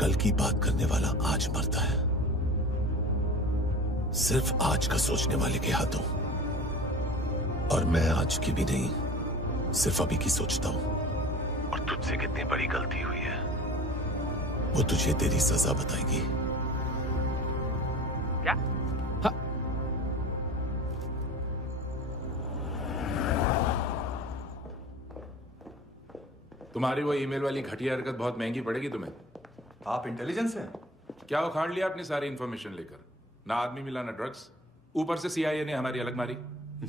कल की बात करने वाला आज मरता है। सिर्फ आज का सोचने वाले के हाथों। और मैं आज की भी नहीं, सिर्फ अभी की सोचता हूं। और तुझसे कितनी बड़ी गलती हुई है वो तुझे तेरी सजा बताएगी। क्या? हाँ। तुम्हारी वो ईमेल वाली घटिया हरकत बहुत महंगी पड़ेगी तुम्हें। आप इंटेलिजेंस हैं? क्या उखाड़ लिया अपनी सारी इंफॉर्मेशन लेकर? ना आदमी मिला ना ड्रग्स, ऊपर से सीआईए ने हमारी अलग मारी।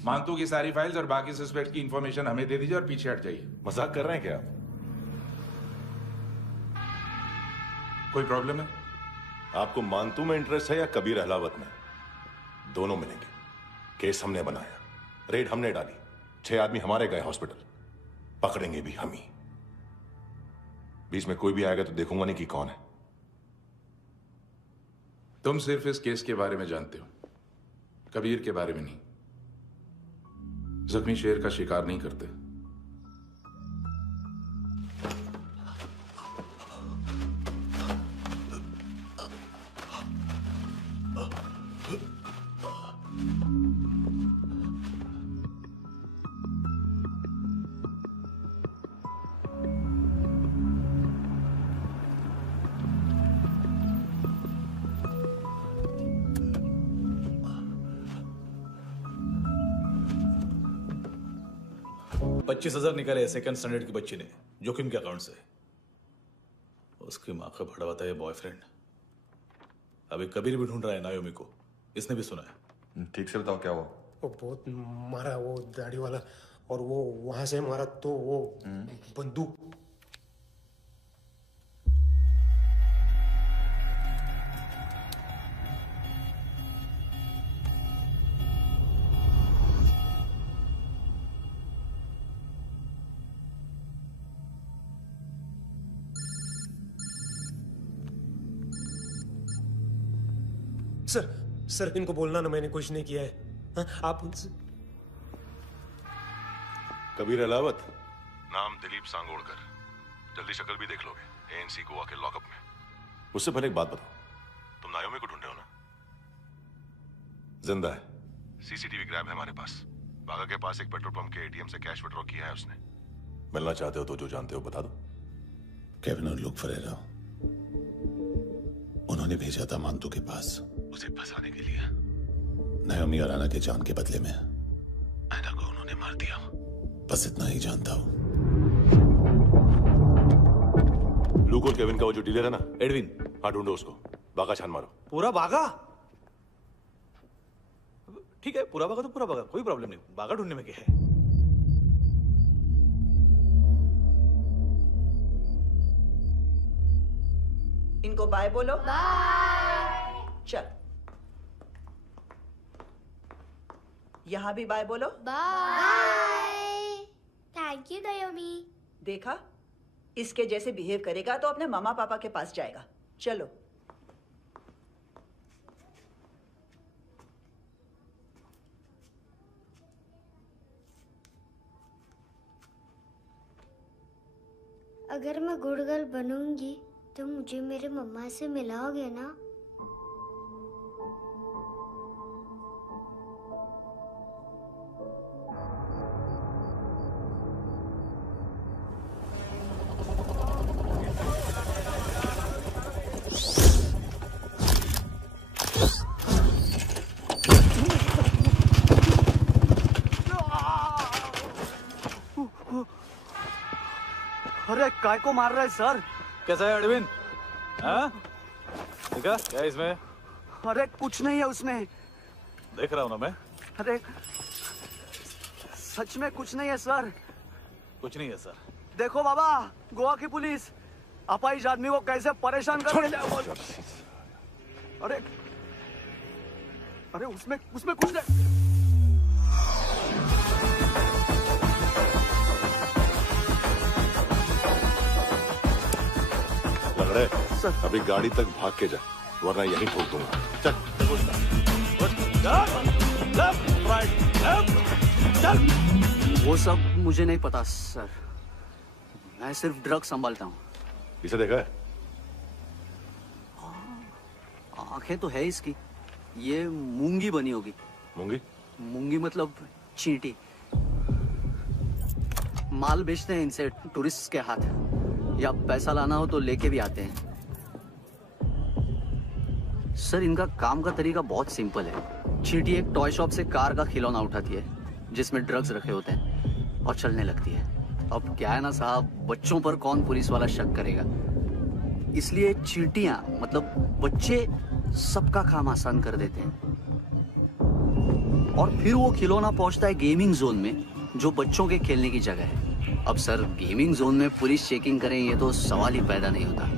मानतू की सारी फाइल्स और बाकी सस्पेक्ट की इंफॉर्मेशन हमें दे दीजिए और पीछे हट जाइए। मजाक कर रहे हैं क्या आप? कोई प्रॉब्लम है? आपको मानतू में इंटरेस्ट है या कबीर अहलावत में? दोनों मिलेंगे। केस हमने बनाया, रेड हमने डाली, 6 आदमी हमारे गए हॉस्पिटल, पकड़ेंगे भी हम ही। बीच में कोई भी आएगा तो देखूंगा नहीं कि कौन है। तुम सिर्फ इस केस के बारे में जानते हो, कबीर के बारे में नहीं। जख्मी शेर का शिकार नहीं करते। $25,000 निकाले सेकंड स्टैंडर्ड की बच्ची ने जोखिम के अकाउंट से। उसकी माँ का भड़वाता है बॉयफ्रेंड। अभी कबीर भी ढूंढ रहा है नायोमी को, इसने भी सुना है। ठीक से बताओ क्या हुआ। वो बहुत मारा, वो दाढ़ी वाला, और वो वहां से मारा तो वो बंदूक। सर इनको बोलना ना मैंने कुछ नहीं किया है। हाँ, आप उनसे। कबीर अलावत, नाम दिलीप सांगोड़कर। जल्दी शक्ल भी देख लोगे एएनसी गोवा के लॉकअप में। मुझसे पहले एक बात बताओ, तुम नायोमी को ढूंढ रहे हो ना? जिंदा है, सीसीटीवी ग्रैब है हमारे पास। बागा के पास एक पेट्रोल पंप के एटीएम से कैश विड्रॉ किया है उसने। मिलना चाहते हो तो जो जानते हो बता दो। केविन और लुक फरेरा, उन्होंने भेजा था मांतू के पास उसे फंसाने के लिए। नायोमी और आना के जान के बदले में आना को उन्होंने मार दिया। बस इतना ही जानता हूं। लूक और केविन का वो जो डीलर है ना, एडविन, हाँ ढूंढो उसको। बागा छान मारो। पूरा बागा? ठीक है, पूरा बागा तो पूरा बागा, कोई प्रॉब्लम नहीं। बागा ढूंढने में क्या है? इनको बाय बोलो। बाय। चल, यहां भी बाय बोलो। बाय। Thank you नायोमी। देखा, इसके जैसे बिहेव करेगा तो अपने मामा पापा के पास जाएगा। चलो। अगर मैं गुड गर्ल बनूंगी तो मुझे मेरे मम्मा से मिलाओगे ना? अरे काय को मार रहा है सर? कैसा है एडविन? हाँ? देखा क्या इसमें? अरे कुछ नहीं है उसमें। देख रहा हूं ना मैं। अरे सच में कुछ नहीं है सर। कुछ नहीं है सर। देखो बाबा, गोवा की पुलिस अपाहिज आदमी को कैसे परेशान कर रही है। अरे अरे उसमें कुछ नहीं। लग सर, अभी गाड़ी तक भाग के जा, वरना यहीं ठोक दूंगा। चल। वो सब मुझे नहीं पता सर, मैं सिर्फ ड्रग संभालता हूँ। इसे देखा है? आंखें तो है इसकी, ये मूंगी बनी होगी। मूंगी? मूंगी मतलब चींटी। माल बेचते हैं इनसे टूरिस्ट के हाथ, या पैसा लाना हो तो लेके भी आते हैं। सर इनका काम का तरीका बहुत सिंपल है। चींटी एक टॉय शॉप से कार का खिलौना उठाती है जिसमें ड्रग्स रखे होते हैं और चलने लगती है। अब क्या है ना साहब, बच्चों पर कौन पुलिस वाला शक करेगा, इसलिए चींटियां मतलब बच्चे सबका काम आसान कर देते हैं। और फिर वो खिलौना पहुंचता है गेमिंग जोन में, जो बच्चों के खेलने की जगह है। अब सर गेमिंग जोन में पुलिस चेकिंग करें ये तो सवाल ही पैदा नहीं होता।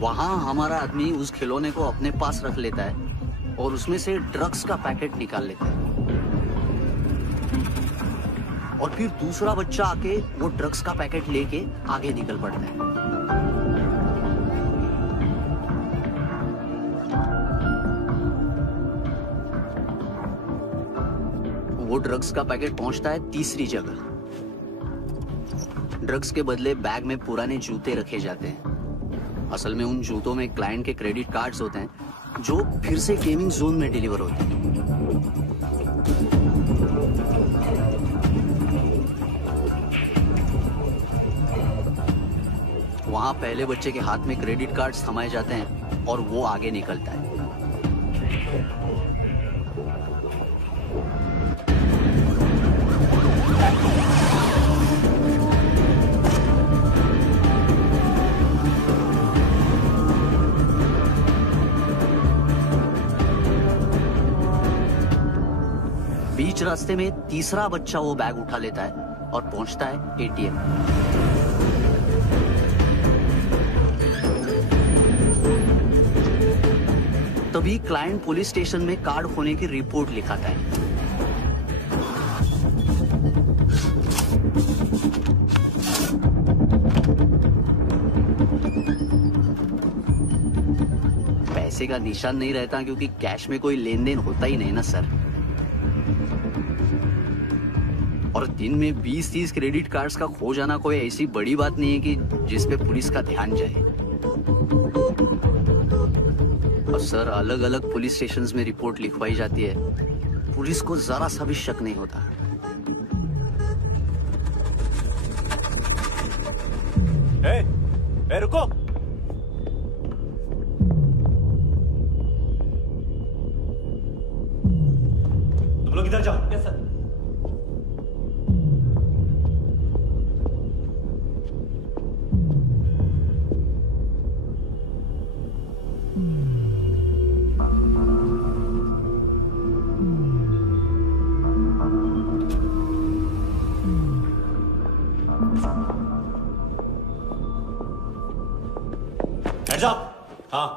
वहां हमारा आदमी उस खिलौने को अपने पास रख लेता है और उसमें से ड्रग्स का पैकेट निकाल लेता है, और फिर दूसरा बच्चा आके वो ड्रग्स का पैकेट लेके आगे निकल पड़ता है। वो ड्रग्स का पैकेट पहुंचता है तीसरी जगह। ड्रग्स के बदले बैग में पुराने जूते रखे जाते हैं। असल में उन जूतों में क्लाइंट के क्रेडिट कार्ड्स होते हैं जो फिर से गेमिंग जोन में डिलीवर होते हैं। वहां पहले बच्चे के हाथ में क्रेडिट कार्ड्स थमाए जाते हैं और वो आगे निकलता है। बीच रास्ते में तीसरा बच्चा वो बैग उठा लेता है और पहुंचता है एटीएम। तभी क्लाइंट पुलिस स्टेशन में कार्ड खोने की रिपोर्ट लिखाता है। पैसे का निशान नहीं रहता क्योंकि कैश में कोई लेन देन होता ही नहीं ना सर। और दिन में 20-30 क्रेडिट कार्ड्स का खो जाना कोई ऐसी बड़ी बात नहीं है कि जिस पे पुलिस का ध्यान जाए। और सर अलग अलग पुलिस स्टेशंस में रिपोर्ट लिखवाई जाती है, पुलिस को जरा सा भी शक नहीं होता। ए, रुको। तुम लोग इधर जाओ। Yes sir. Heads up! हाँ।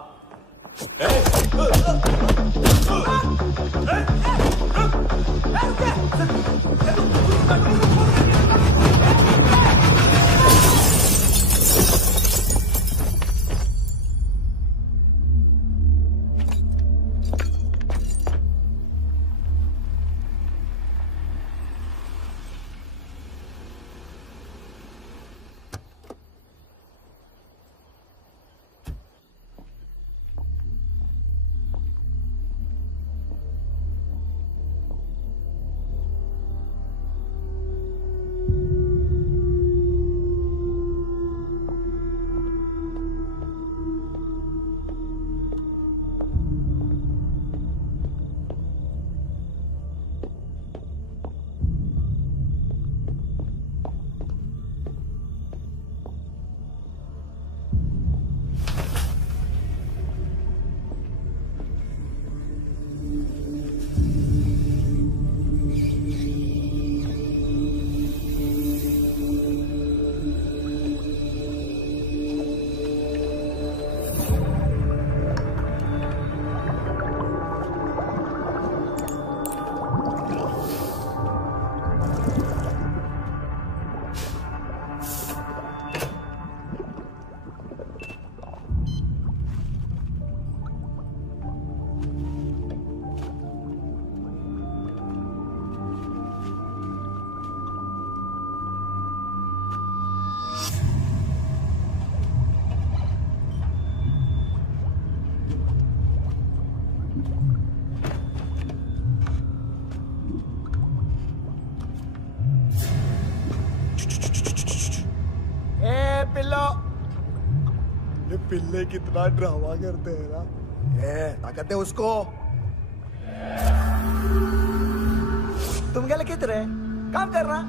पिल्लो, ये पिल्ले कितना ड्रामा करते हैं ना। ताकत है उसको। तुम क्या लिखित रहे? काम कर रहा।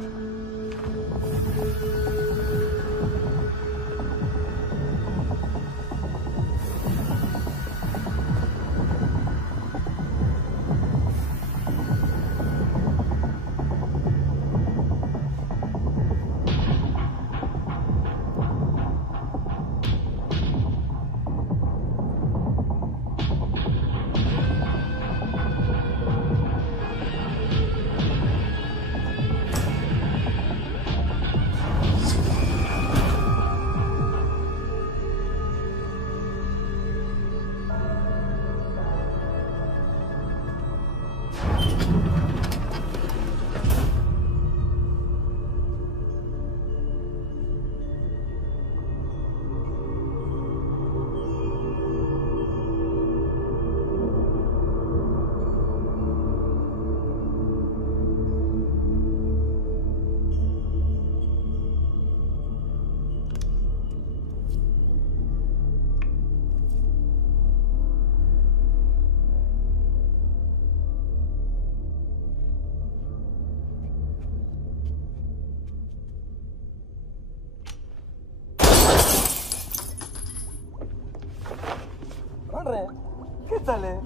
रहे हैं कि चले?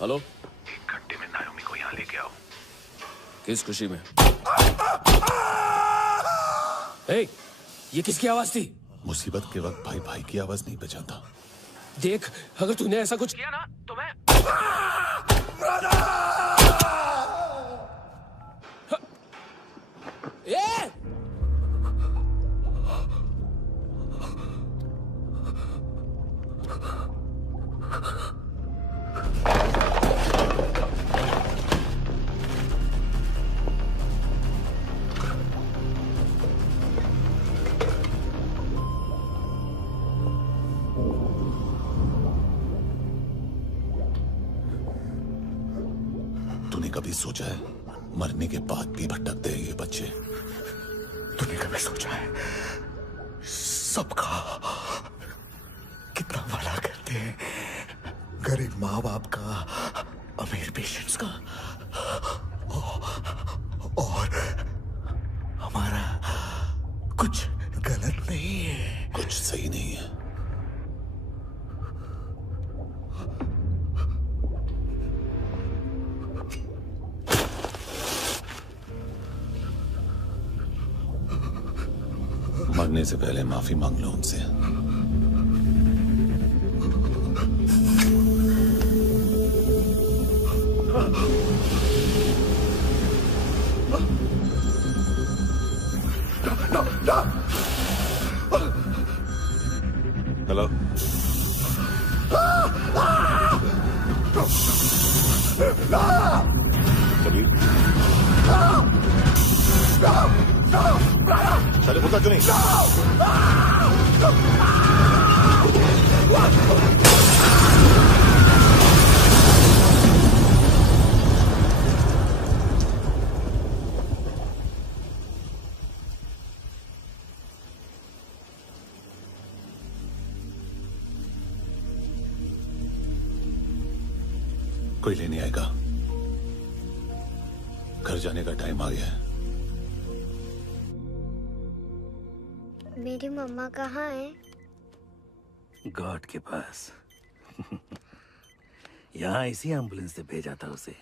हेलो, 1 घंटे में नायोमी को यहाँ लेके आओ। किस खुशी में? ए, ये किसकी आवाज थी? मुसीबत के वक्त भाई भाई की आवाज नहीं पहचानता। देख, अगर तूने ऐसा कुछ किया ना तो मैं ए! तूने कभी सोचा है मरने के बाद भी भटकते हैं ये बच्चे? तूने कभी सोचा है सबका कितना भला करते हैं? गरीब माँ बाप का, अमीर पेशेंट्स का, और हमारा कुछ गलत नहीं है, कुछ सही नहीं है। मरने से पहले माफी मांग लो उनसे। हेलो, कबीर, चले भूखा क्यों नहीं? कोई लेने आएगा। घर जाने का टाइम आ गया है। मेरी मम्मा कहाँ है? गॉड के पास। यहाँ इसी एम्बुलेंस से भेजा था उसे।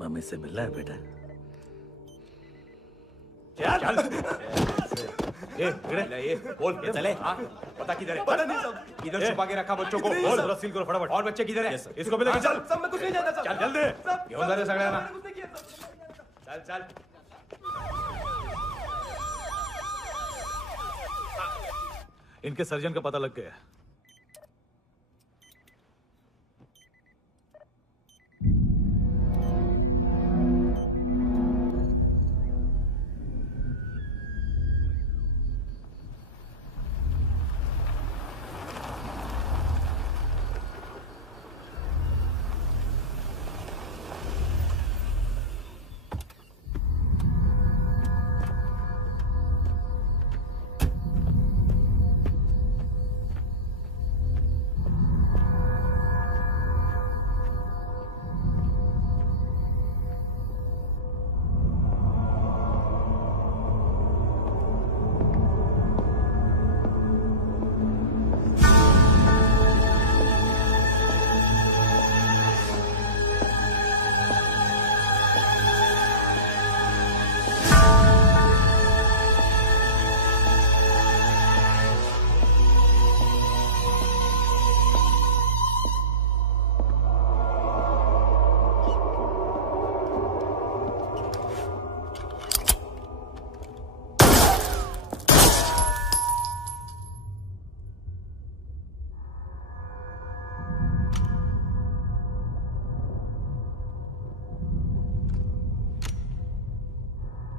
मम्मी से मिलना है बेटा। चल ये बोल ये चले। हाँ पता किधर है? पता नहीं सब इधर छुपा के रखा बच्चों को। बोल जरा सील करो फटाफट। और बच्चे किधर है? इसको भी लेके चल। सब में कुछ नहीं जानता। चल जल्दी घेऊन जा रे सगळ्यांना। चल चल इनके सर्जन का पता लग गया।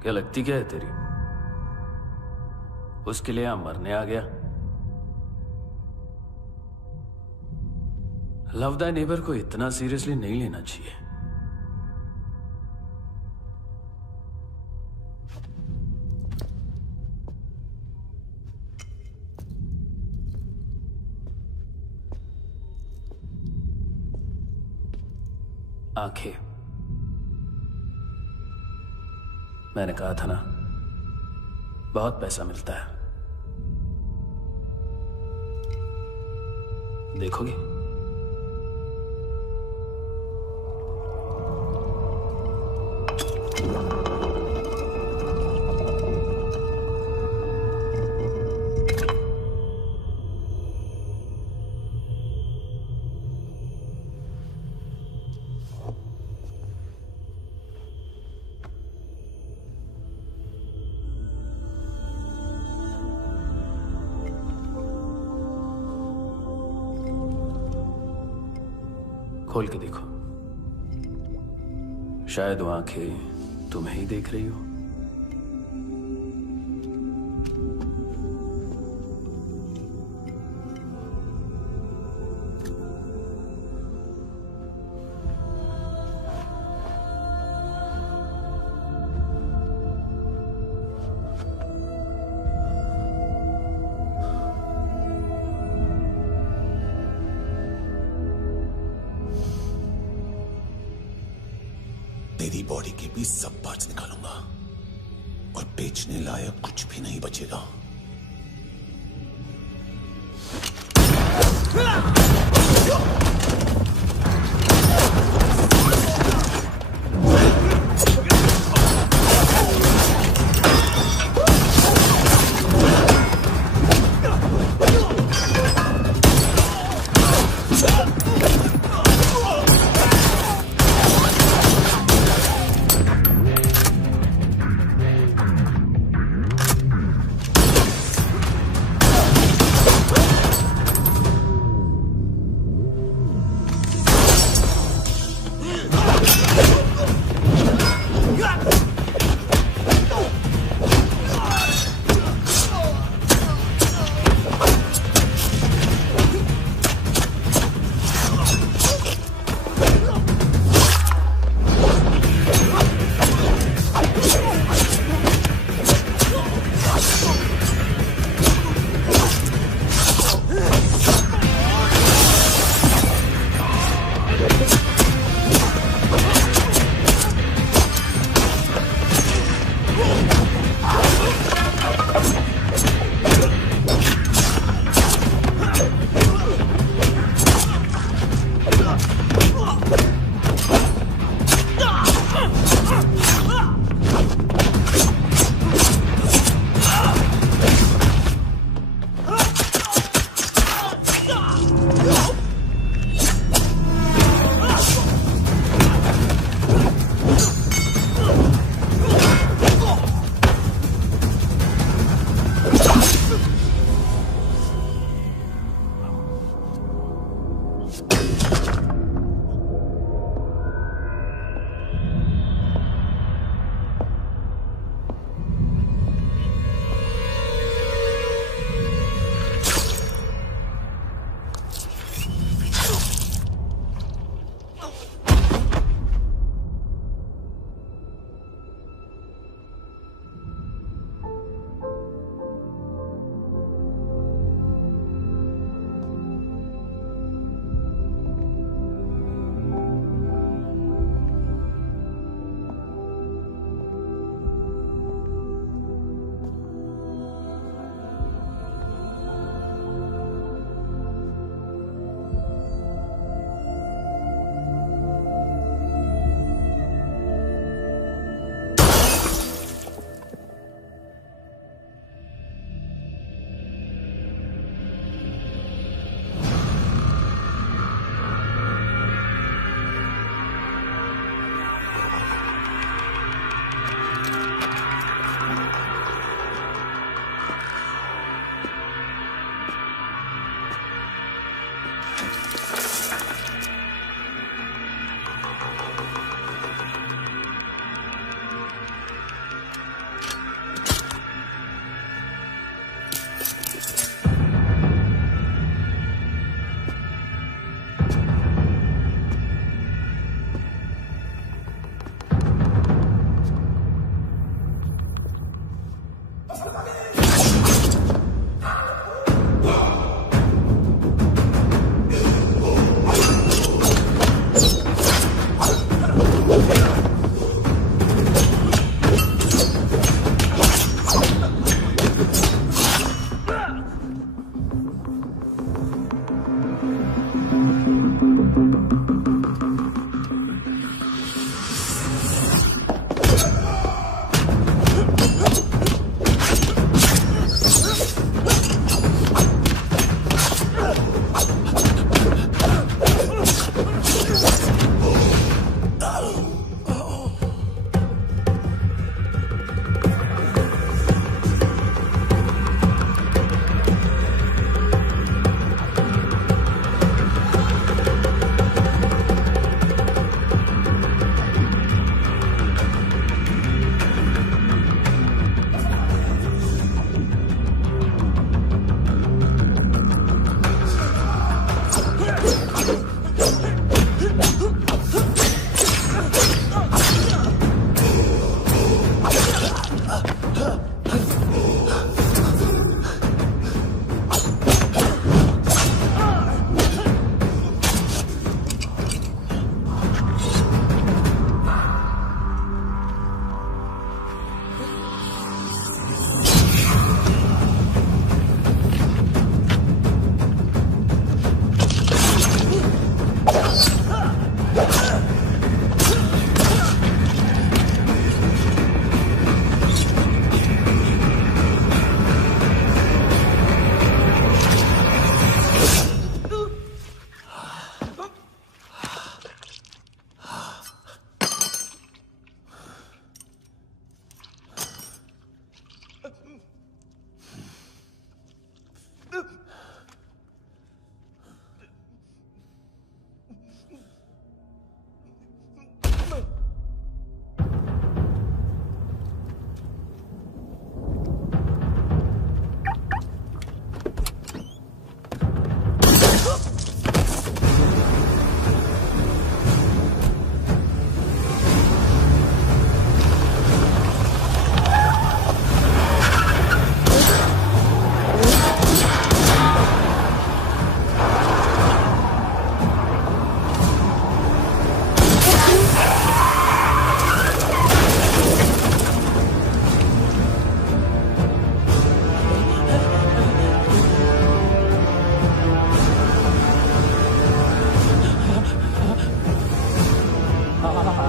क्या लगती क्या है तेरी? उसके लिए यहां मरने आ गया? लव द नेबर को इतना सीरियसली नहीं लेना चाहिए। आंखें, मैंने कहा था ना, बहुत पैसा मिलता है। देखोगे? खोल के देखो, शायद वो आंखें तुम्हें ही देख रही हो। तेरी बॉडी के भी सब पार्ट्स निकालूंगा और बेचने लायक कुछ भी नहीं बचेगा।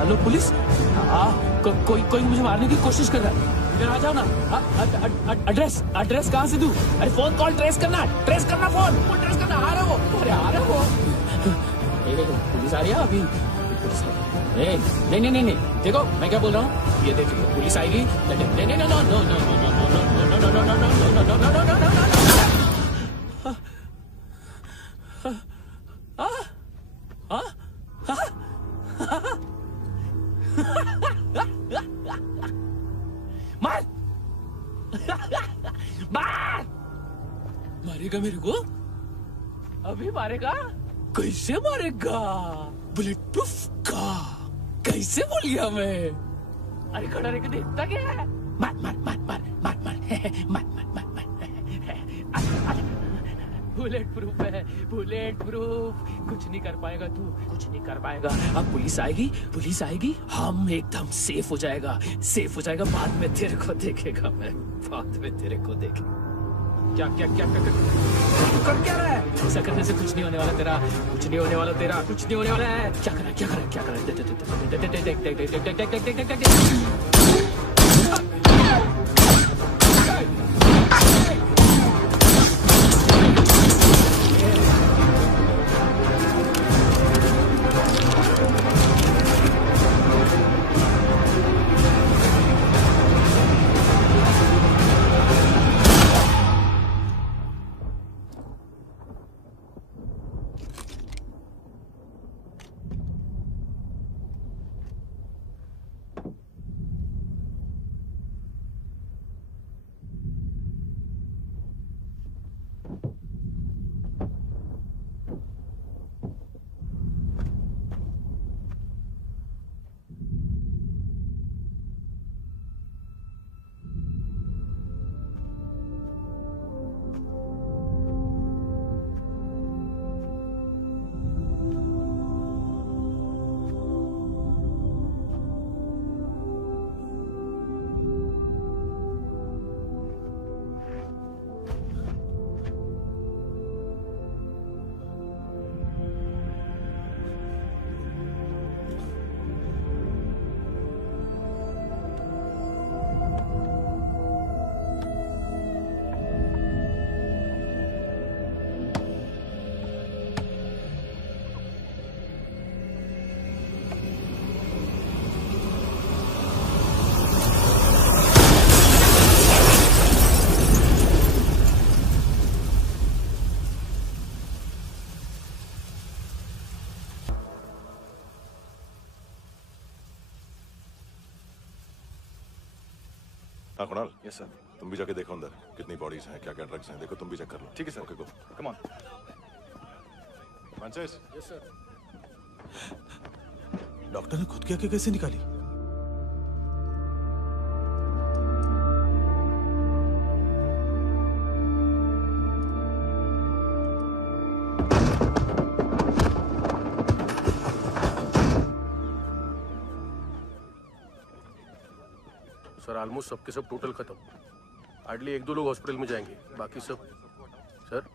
Hello police. कोई मुझे मारने की कोशिश कर रहा है। इधर आ जाओ ना। एड्रेस कहाँ से दूं? अरे फोन कॉल ट्रेस करना फोन ट्रेस करना। आ रहा वो। पुलिस आ रही है अभी। नहीं देखो मैं क्या बोल रहा हूँ। ये देखो पुलिस आएगी। मारेगा मेरे को? अभी मारेगा? कैसे मारेगा? बुलेट प्रूफ का कैसे बोल गया मैं? अरे खड़ा रह के देखता क्या है? मार बुलेट प्रूफ है, बुलेट प्रूफ। कुछ नहीं कर पाएगा तू, कुछ नहीं कर पाएगा। अब पुलिस आएगी, हम एकदम सेफ हो जाएगा। बाद में तेरे को देखेगा मैं, बाद में तेरे को देखेगा। क्या कर क्या रहा है? ऐसा करने से कुछ नहीं होने वाला तेरा, कुछ नहीं होने वाला है। क्या कर रहा है? हाँ कुणाल। Yes sir. तुम भी जाके देखो अंदर कितनी बॉडीज हैं, क्या क्या ड्रग्स हैं। देखो तुम भी चेक कर लो। ठीक है sir. Okay go. Come on. Francis. Yes sir. Doctor ने खुद की आंखें कैसे निकाली? सर ऑलमोस्ट सबके सब टोटल खत्म। हार्डली 1-2 लोग हॉस्पिटल में जाएंगे, बाकी सब। सर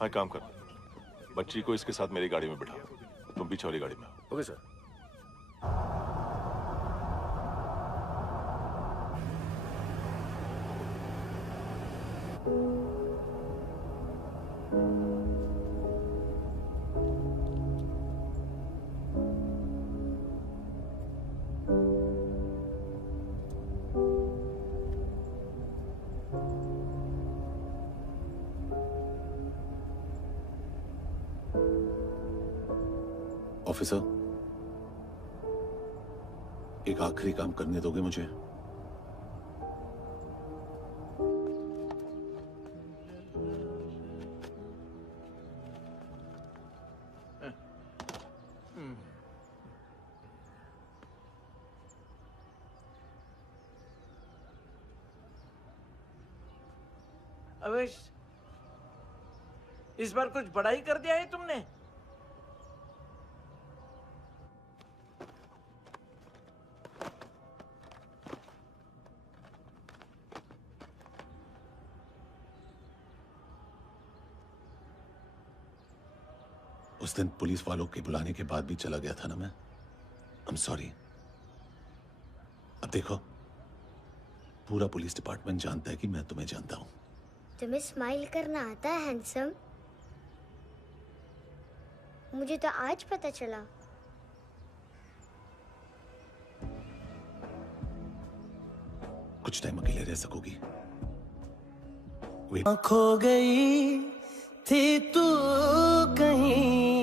हाँ काम कर, बच्ची को इसके साथ मेरी गाड़ी में बिठा, तुम पीछे वाली गाड़ी में। Okay sir. ऑफिसर, एक आखिरी काम करने दोगे मुझे? अवेश, इस बार कुछ बड़ा ही कर दिया है तुमने। उस दिन पुलिस वालों के बुलाने के बाद भी चला गया था ना मैं। I'm sorry. अब देखो, पूरा पुलिस डिपार्टमेंट जानता है कि मैं तुम्हें जानता हूं। तुम्हें स्माइल करना आता है हैंडसम? मुझे तो आज पता चला। कुछ टाइम अकेले रह सकोगी? खो गई थी तू कहीं